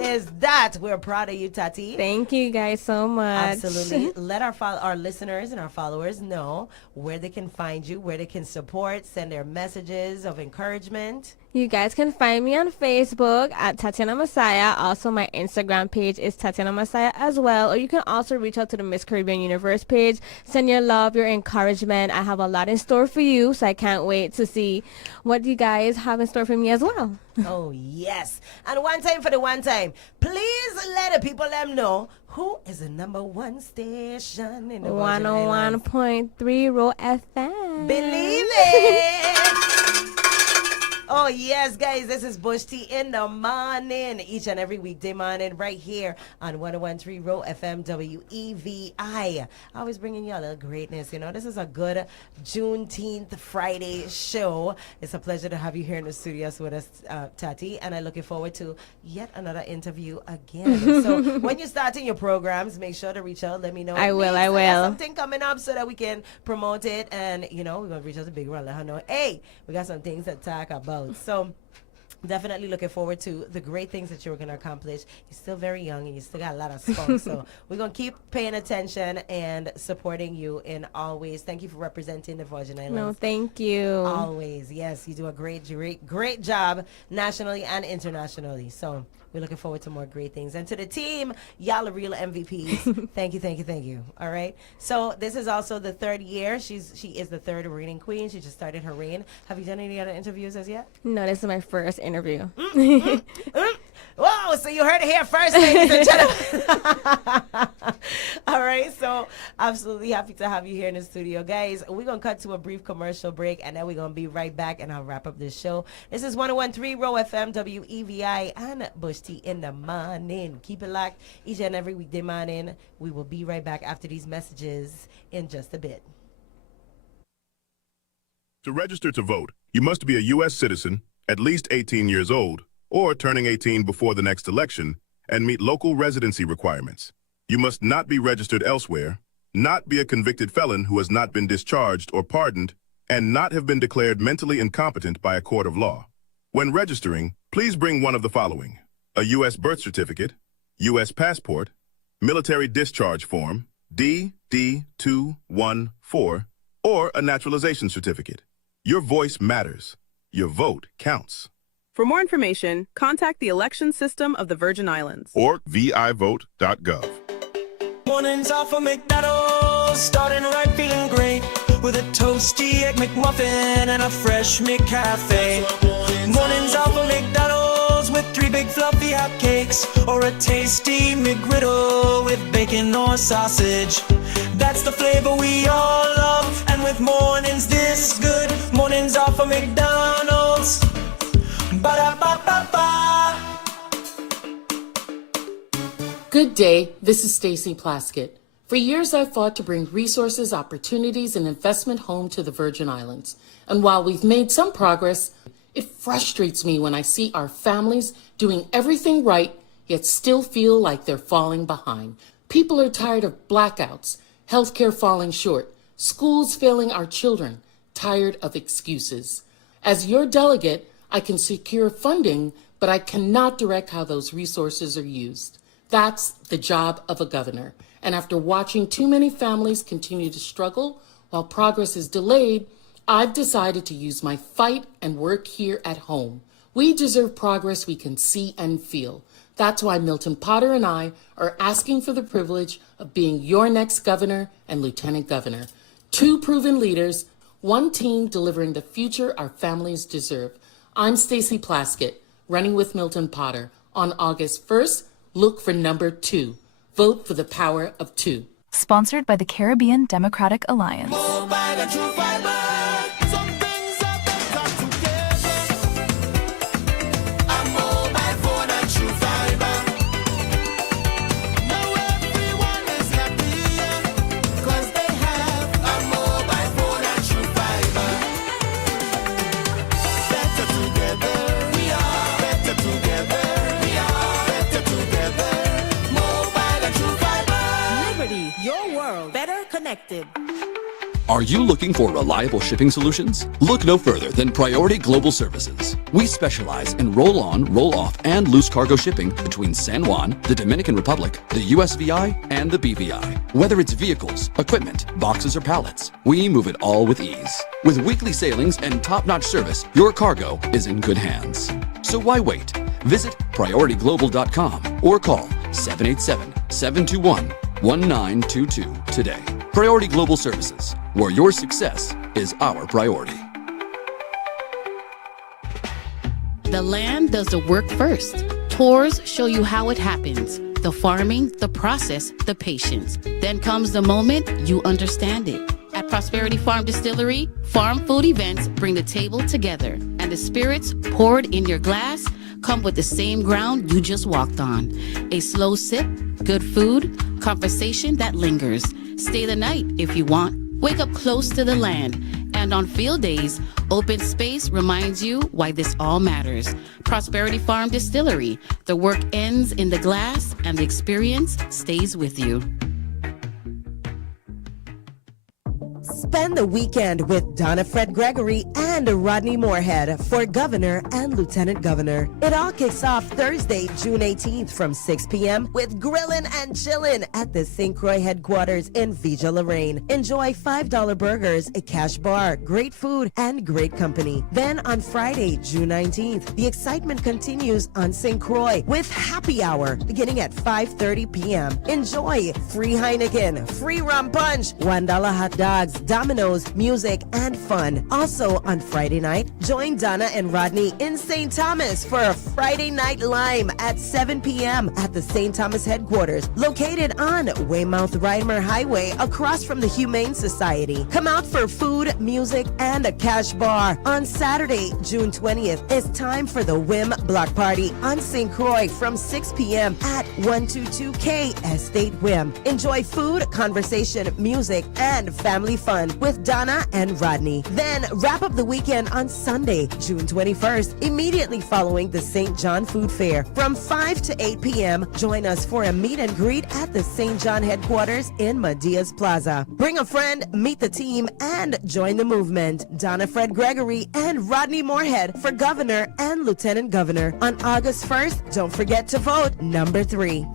Is that we're proud of you, Tati. Thank you guys so much. Absolutely. Let our listeners and our followers know where they can find you, where they can support, send their messages of encouragement. You guys can find me on Facebook at Tatiana Messiah. Also, my Instagram page is Tatiana Messiah as well. Or you can also reach out to the Miss Caribbean Universe page. Send your love, your encouragement. I have a lot in store for you, so I can't wait to see what you guys have in store for me as well. Oh, yes. And one time for the one time, please let the people them know who is the number one station in the 101.3 Roe FM. Believe it. Oh, yes, guys, this is Bush T in the morning, each and every weekday morning right here on 101.3 Roe FM WEVI. Always bringing you a little greatness. This is a good Juneteenth Friday show. It's a pleasure to have you here in the studios with us, Tati, and I'm looking forward to yet another interview again. So when you're starting your programs, make sure to reach out. Let me know. I will. Something coming up so that we can promote it, and, we're going to reach out to Big Ron, let her know, hey, we got some things to talk about. So definitely looking forward to the great things that you're going to accomplish. You're still very young and you still got a lot of spunk. So we're going to keep paying attention and supporting you in all ways. Thank you for representing the Virgin Islands. No, thank you. Always. Yes, you do a great job nationally and internationally. So We're looking forward to more great things. And to the team, y'all are real MVPs. Thank you. All right. So this is also the third year. She is the third reigning queen. She just started her reign. Have you done any other interviews as yet? No, this is my first interview. Whoa, so you heard it here first, ladies and gentlemen. All right, so absolutely happy to have you here in the studio. Guys, we're going to cut to a brief commercial break, and then we're going to be right back, and I'll wrap up this show. This is 101.3 Roe FM, WEVI, and Bush T in the morning. Keep it locked each and every weekday morning. We will be right back after these messages in just a bit. To register to vote, you must be a U.S. citizen, at least 18 years old, or turning 18 before the next election, and meet local residency requirements. You must not be registered elsewhere, not be a convicted felon who has not been discharged or pardoned, and not have been declared mentally incompetent by a court of law. When registering, please bring one of the following: a U.S. birth certificate, U.S. passport, military discharge form, DD-214, or a naturalization certificate. Your voice matters. Your vote counts. For more information, contact the election system of the Virgin Islands or vivote.gov. Mornings off of McDonald's, starting right feeling great with a toasty egg McMuffin and a fresh McCafe. Mornings off of McDonald's with 3 big fluffy hot cakes or a tasty McGriddle with bacon or sausage. That's the flavor we all love, and with mornings this good, mornings off of McDonald's. Ba-da-ba-ba-ba. Good day, this is Stacy Plaskett. For years I've fought to bring resources, opportunities, and investment home to the Virgin Islands. And while we've made some progress, it frustrates me when I see our families doing everything right, yet still feel like they're falling behind. People are tired of blackouts, healthcare falling short, schools failing our children, tired of excuses. As your delegate, I can secure funding, but I cannot direct how those resources are used. That's the job of a governor. And after watching too many families continue to struggle while progress is delayed, I've decided to use my fight and work here at home. We deserve progress we can see and feel. That's why Milton Potter and I are asking for the privilege of being your next governor and lieutenant governor. 2 proven leaders, 1 team delivering the future our families deserve. I'm Stacy Plaskett, running with Milton Potter. On August 1st, look for number 2. Vote for the power of 2. Sponsored by the Caribbean Democratic Alliance. Are you looking for reliable shipping solutions? Look no further than Priority Global Services. We specialize in roll-on, roll-off, and loose cargo shipping between San Juan, the Dominican Republic, the USVI, and the BVI. Whether it's vehicles, equipment, boxes, or pallets, we move it all with ease. With weekly sailings and top-notch service, your cargo is in good hands. So why wait? Visit PriorityGlobal.com or call 787-721-1922 today. Priority Global Services, where your success is our priority. The land does the work first. Tours show you how it happens. The farming, the process, the patience. Then comes the moment you understand it. At Prosperity Farm Distillery, farm food events bring the table together, and the spirits poured in your glass come with the same ground you just walked on. A slow sip, good food, conversation that lingers. Stay the night if you want. Wake up close to the land. And on field days, open space reminds you why this all matters. Prosperity Farm Distillery. The work ends in the glass and the experience stays with you. Spend the weekend with Donna Fred Gregory and Rodney Moorhead for Governor and Lieutenant Governor. It all kicks off Thursday, June 18th from 6 p.m. with Grillin' and Chillin' at the St. Croix headquarters in Vija Lorraine. Enjoy $5 burgers, a cash bar, great food, and great company. Then on Friday, June 19th, the excitement continues on St. Croix with happy hour beginning at 5:30 p.m. Enjoy free Heineken, free rum punch, $1 hot dogs, dominoes, music, and fun. Also on Friday night, join Donna and Rodney in St. Thomas for a Friday Night Lime at 7 p.m. at the St. Thomas headquarters, located on Weymouth-Reimer Highway across from the Humane Society. Come out for food, music, and a cash bar. On Saturday, June 20th, it's time for the Whim Block Party on St. Croix from 6 p.m. at 122K Estate Whim. Enjoy food, conversation, music, and family fun with Donna and Rodney. Then wrap up the weekend on Sunday, June 21st, immediately following the St. John Food Fair. From 5 to 8 p.m., join us for a meet and greet at the St. John headquarters in Madias Plaza. Bring a friend, meet the team, and join the movement. Donna Fred Gregory and Rodney Moorhead for Governor and Lieutenant Governor on August 1st. Don't forget to vote number 3.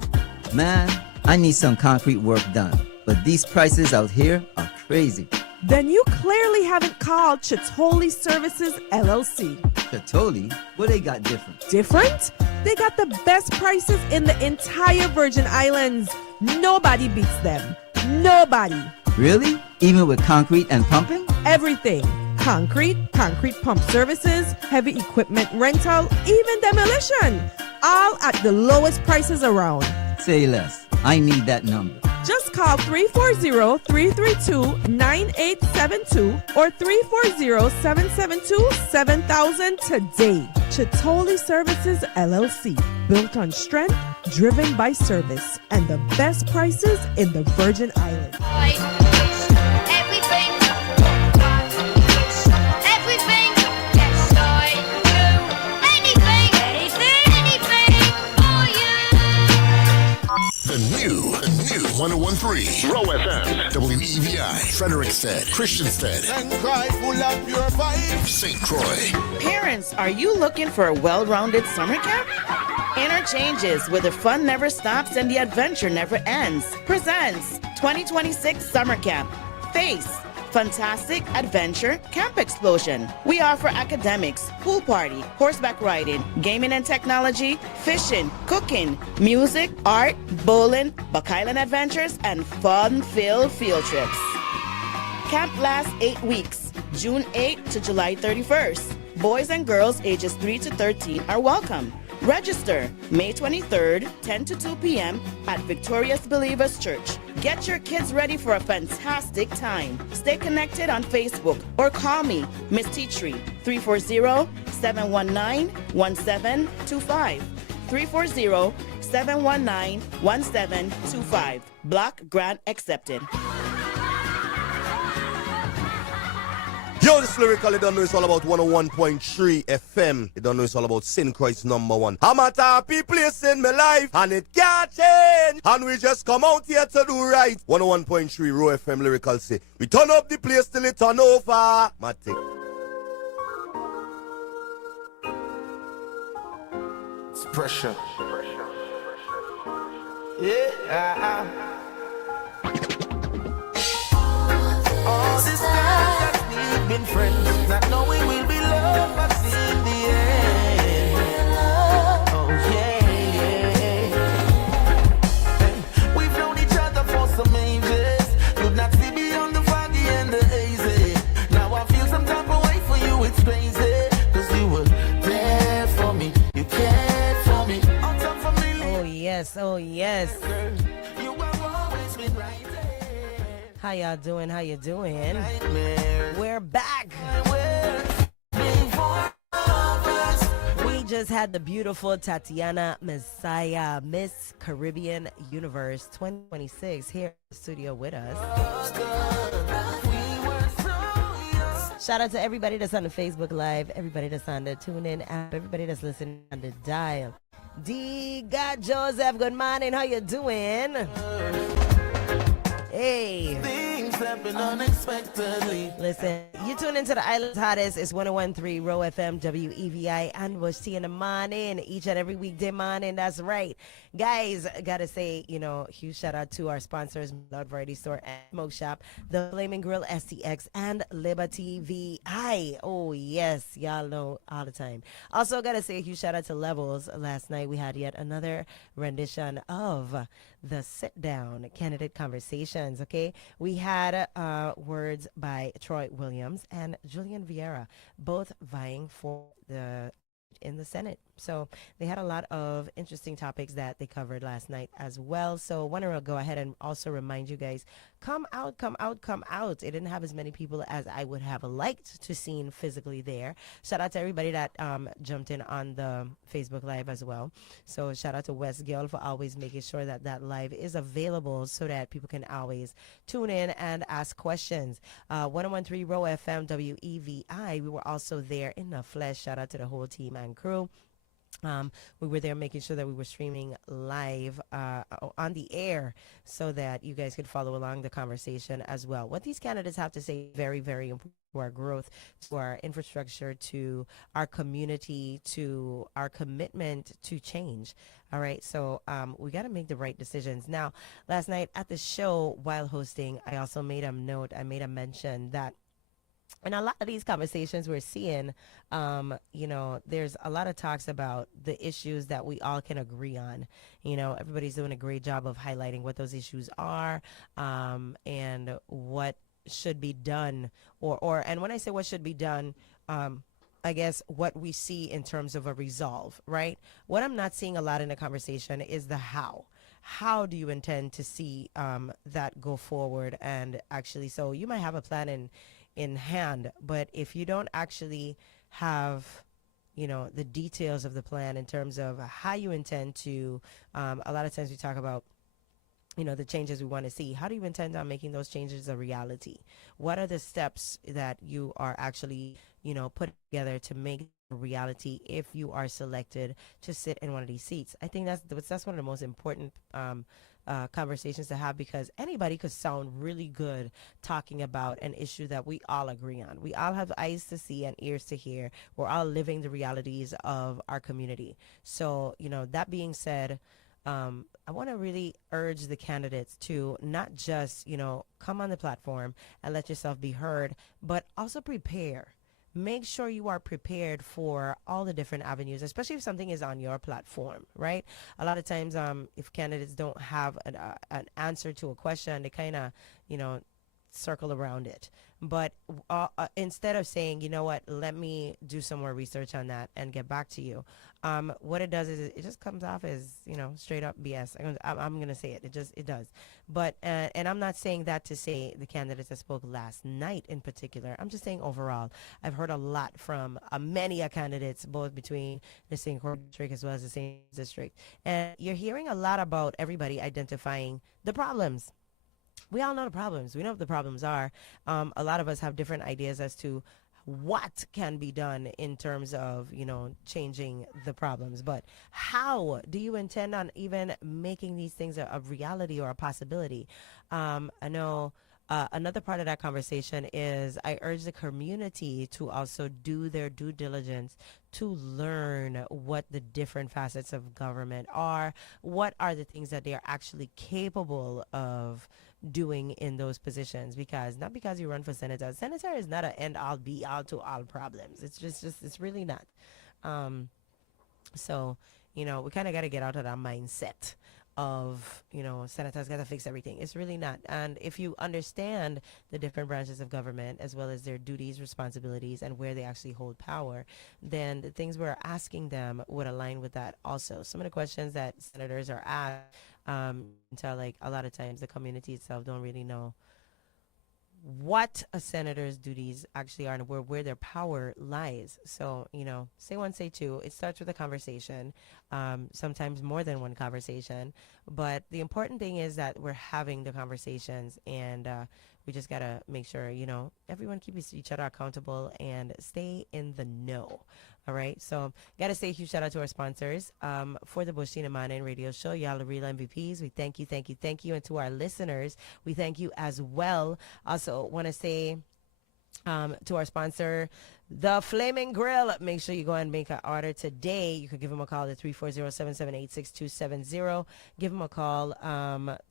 Man, I need some concrete work done, but these prices out here are crazy. Then you clearly haven't called Chitoli Services LLC. Chitoli? What they got different? Different? They got the best prices in the entire Virgin Islands. Nobody beats them. Nobody. Really? Even with concrete and pumping? Everything. Concrete pump services, heavy equipment rental, even demolition. All at the lowest prices around. Say less. I need that number. Just call 340-332-9872 or 340-772-7000 today. Chitoli Services LLC. Built on strength, driven by service, and the best prices in the Virgin Islands. The new 101.3 Roe FM, WEVI, Frederiksted, Christiansted, And cry full of your vibe. St. Croix. Parents, are you looking for a well-rounded summer camp? Interchanges, where the fun never stops and the adventure never ends, presents 2026 Summer Camp. Face Fantastic Adventure Camp Explosion. We offer academics, pool party, horseback riding, gaming and technology, fishing, cooking, music, art, bowling, Buck Island adventures, and fun-filled field trips. Camp lasts 8 weeks, June 8th to July 31st. Boys and girls ages 3 to 13 are welcome. Register May 23rd, 10 to 2 p.m. at Victorious Believers Church. Get your kids ready for a fantastic time. Stay connected on Facebook or call me, Miss Teatree, 340-719-1725. 340-719-1725. Block grant accepted. Yo, this lyrical, you don't know it's all about 101.3 FM. You don't know it's all about St. Croix #1. I'm at a happy place in my life, and it can't change. And we just come out here to do right. 101.3 Roe FM lyrical say, we turn up the place till it turn over. Matic. It's pressure. Yeah. All this time that we've been friends, not knowing we'll be lovers in the end. Oh yeah. Hey, we've known each other for some ages. Could not see beyond the foggy and the hazy. Now I feel some type of way for you, it's crazy. Cause you were there for me, you cared for me. Oh yes, oh yes. You have always been right. How y'all doing? How you doing? We're back. We just had the beautiful Tatiana Messiah, Miss Caribbean Universe 2026 here in the studio with us. Shout out to everybody that's on the Facebook Live, everybody that's on the TuneIn app, everybody that's listening on the dial. D. God Joseph, good morning. How you doing? Hey. happened unexpectedly. Listen, you tune into the island's hottest. It's 101.3 Roe FM, WEVI, and Bush T in the morning, each and every weekday morning. That's right. Guys, gotta say, huge shout out to our sponsors, Lord Variety Store and Smoke Shop, the Flaming Grill STX, and Liberty VI. Oh, yes, y'all know all the time. Also, gotta say a huge shout out to Levels. Last night we had yet another rendition of the Sit Down Candidate Conversations, okay? We had words by Troy Williams and Julian Vieira, both vying for in the Senate. So they had a lot of interesting topics that they covered last night as well. So want to go ahead and also remind you guys, come out, come out, come out. It didn't have as many people as I would have liked to seen physically there. Shout out to everybody that jumped in on the Facebook Live as well. So shout out to West Gill for always making sure that that live is available so that people can always tune in and ask questions. 101.3 Roe FM WEVI. We were also there in the flesh. Shout out to the whole team and crew. We were there making sure that we were streaming live on the air so that you guys could follow along the conversation as well. What these candidates have to say, very, very important to our growth, to our infrastructure, to our community, to our commitment to change. All right, so we got to make the right decisions. Now, last night at the show while hosting, I also made a mention that in a lot of these conversations we're seeing, there's a lot of talks about the issues that we all can agree on. Everybody's doing a great job of highlighting what those issues are and what should be done. And when I say what should be done, I guess what we see in terms of a resolve, right? What I'm not seeing a lot in the conversation is the how. How do you intend to see that go forward? And actually, so you might have a plan in hand, but if you don't actually have the details of the plan in terms of how you intend to a lot of times we talk about the changes we want to see. How do you intend on making those changes a reality? What are the steps that you are actually putting together to make a reality if you are selected to sit in one of these seats? I think that's one of the most important conversations to have, because anybody could sound really good talking about an issue that we all agree on. We all have eyes to see and ears to hear. We're all living the realities of our community. So, that being said, I want to really urge the candidates to not just, come on the platform and let yourself be heard, but also prepare. Make sure you are prepared for all the different avenues, especially if something is on your platform, right? A lot of times, if candidates don't have an answer to a question, they kind of, circle around it. But instead of saying, you know what, let me do some more research on that and get back to you, what it does is it just comes off as, straight up BS. I'm going to say it. It does. But, and I'm not saying that to say the candidates that spoke last night in particular. I'm just saying overall, I've heard a lot from many candidates, both between the St. Croix district as well as the St. district. And you're hearing a lot about everybody identifying the problems. We all know the problems. We know what the problems are. A lot of us have different ideas as to what can be done in terms of, changing the problems. But how do you intend on even making these things a reality or a possibility? I know another part of that conversation is I urge the community to also do their due diligence to learn what the different facets of government are. What are the things that they are actually capable of doing in those positions? Because not because you run for senator is not an end all be all to all problems. It's just it's really not. So we kind of got to get out of that mindset of senators got to fix everything. It's really not. And if you understand the different branches of government as well as their duties, responsibilities, and where they actually hold power, then the things we're asking them would align with that also. Some of the questions that senators are asked, until like a lot of times the community itself don't really know what a senator's duties actually are and where their power lies. So, say one, say two. It starts with a conversation, sometimes more than one conversation. But the important thing is that we're having the conversations and we just got to make sure, everyone keeps each other accountable and stay in the know. All right. So, got to say a huge shout out to our sponsors for the Bush Tea in the Morning radio show. Y'all are real MVPs. We thank you, thank you, thank you. And to our listeners, we thank you as well. Also, want to say to our sponsor, The Flaming Grill. Make sure you go and make an order today. You can give them a call at 340-778-6270. Give them a call.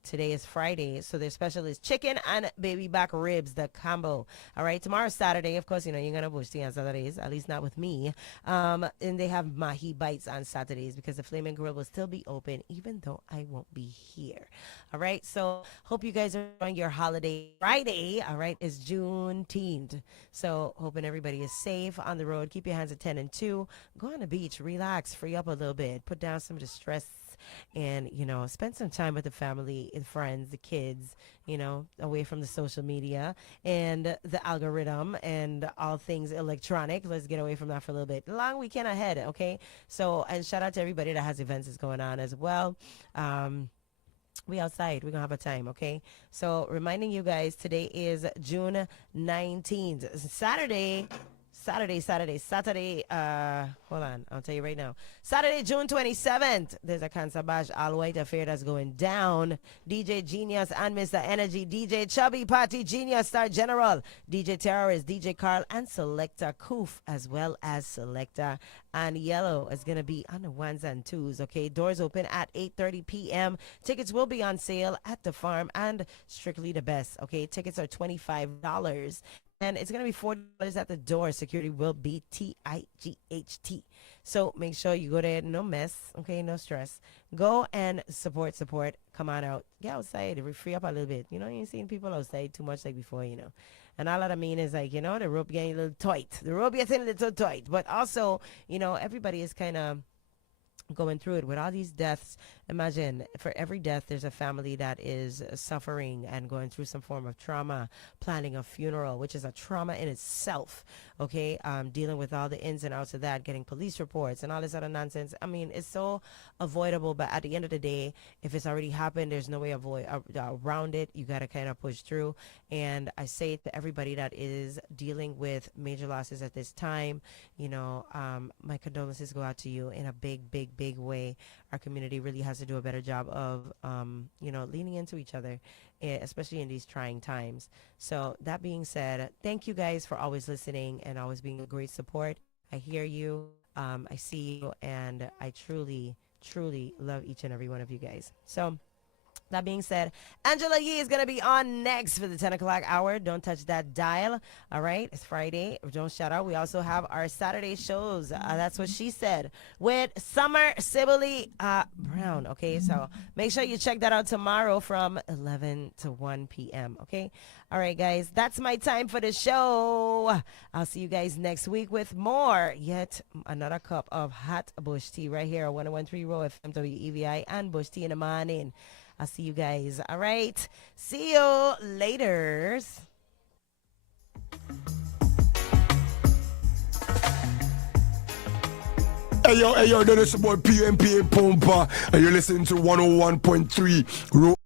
Today is Friday, so their special is chicken and baby back ribs, the combo. All right, tomorrow's Saturday. Of course, you're going to Bush Tea on Saturdays, at least not with me. And they have Mahi Bites on Saturdays because the Flaming Grill will still be open even though I won't be here. All right, so hope you guys are enjoying your holiday Friday. All right, it's Juneteenth. So hoping everybody is safe on the road. Keep your hands at 10 and 2. Go on the beach, relax, free up a little bit, put down some of the stress, and spend some time with the family and friends, the kids, away from the social media and the algorithm and all things electronic. Let's get away from that for a little bit. Long weekend ahead, okay? So, and shout out to everybody that has events that's going on as well. We outside. We're going to have a time, okay? So, reminding you guys, today is June 19th. Saturday. Hold on. I'll tell you right now. Saturday, June 27th. There's a Cancer Bash all-white affair that's going down. DJ Genius and Mr. Energy. DJ Chubby, Party Genius, Star General. DJ Terrorist, DJ Carl, and Selector Koof, as well as Selector and Yellow is going to be on the ones and twos, okay? Doors open at 8:30 p.m. Tickets will be on sale at the farm and Strictly the Best, okay? Tickets are $25. And it's going to be $40 at the door. Security will be TIGHT. So make sure you go there, no mess, okay, no stress. Go and support. Come on out. Get outside. Free up a little bit. You ain't seeing people outside too much like before, And all that I mean is like, the rope getting a little tight. The rope getting a little tight. But also, everybody is kind of going through it with all these deaths. Imagine for every death there's a family that is suffering and going through some form of trauma, planning a funeral, which is a trauma in itself, okay? Dealing with all the ins and outs of that, getting police reports and all this other nonsense. I mean, it's so avoidable, but at the end of the day, if it's already happened, there's no way around it. You got to kind of push through. And I say to everybody that is dealing with major losses at this time, my condolences go out to you in a big way. Our community really has to do a better job of, leaning into each other, especially in these trying times. So that being said, thank you guys for always listening and always being a great support. I hear you. I see you. And I truly love each and every one of you guys. So that being said, Angela Yee is going to be on next for the 10 o'clock hour. Don't touch that dial. All right. It's Friday. Don't shout out. We also have our Saturday shows. That's what she said with Summer Sibley Brown. Okay. So make sure you check that out tomorrow from 11 to 1 p.m. Okay. All right, guys. That's my time for the show. I'll see you guys next week with more. Yet another cup of hot Bush tea right here on 101.3 Roe FM WEVI and Bush Tea in the Morning. I'll see you guys. All right. See you later. Hey yo, this is your boy PMPA Pompa, and you're listening to 101.3 Roe.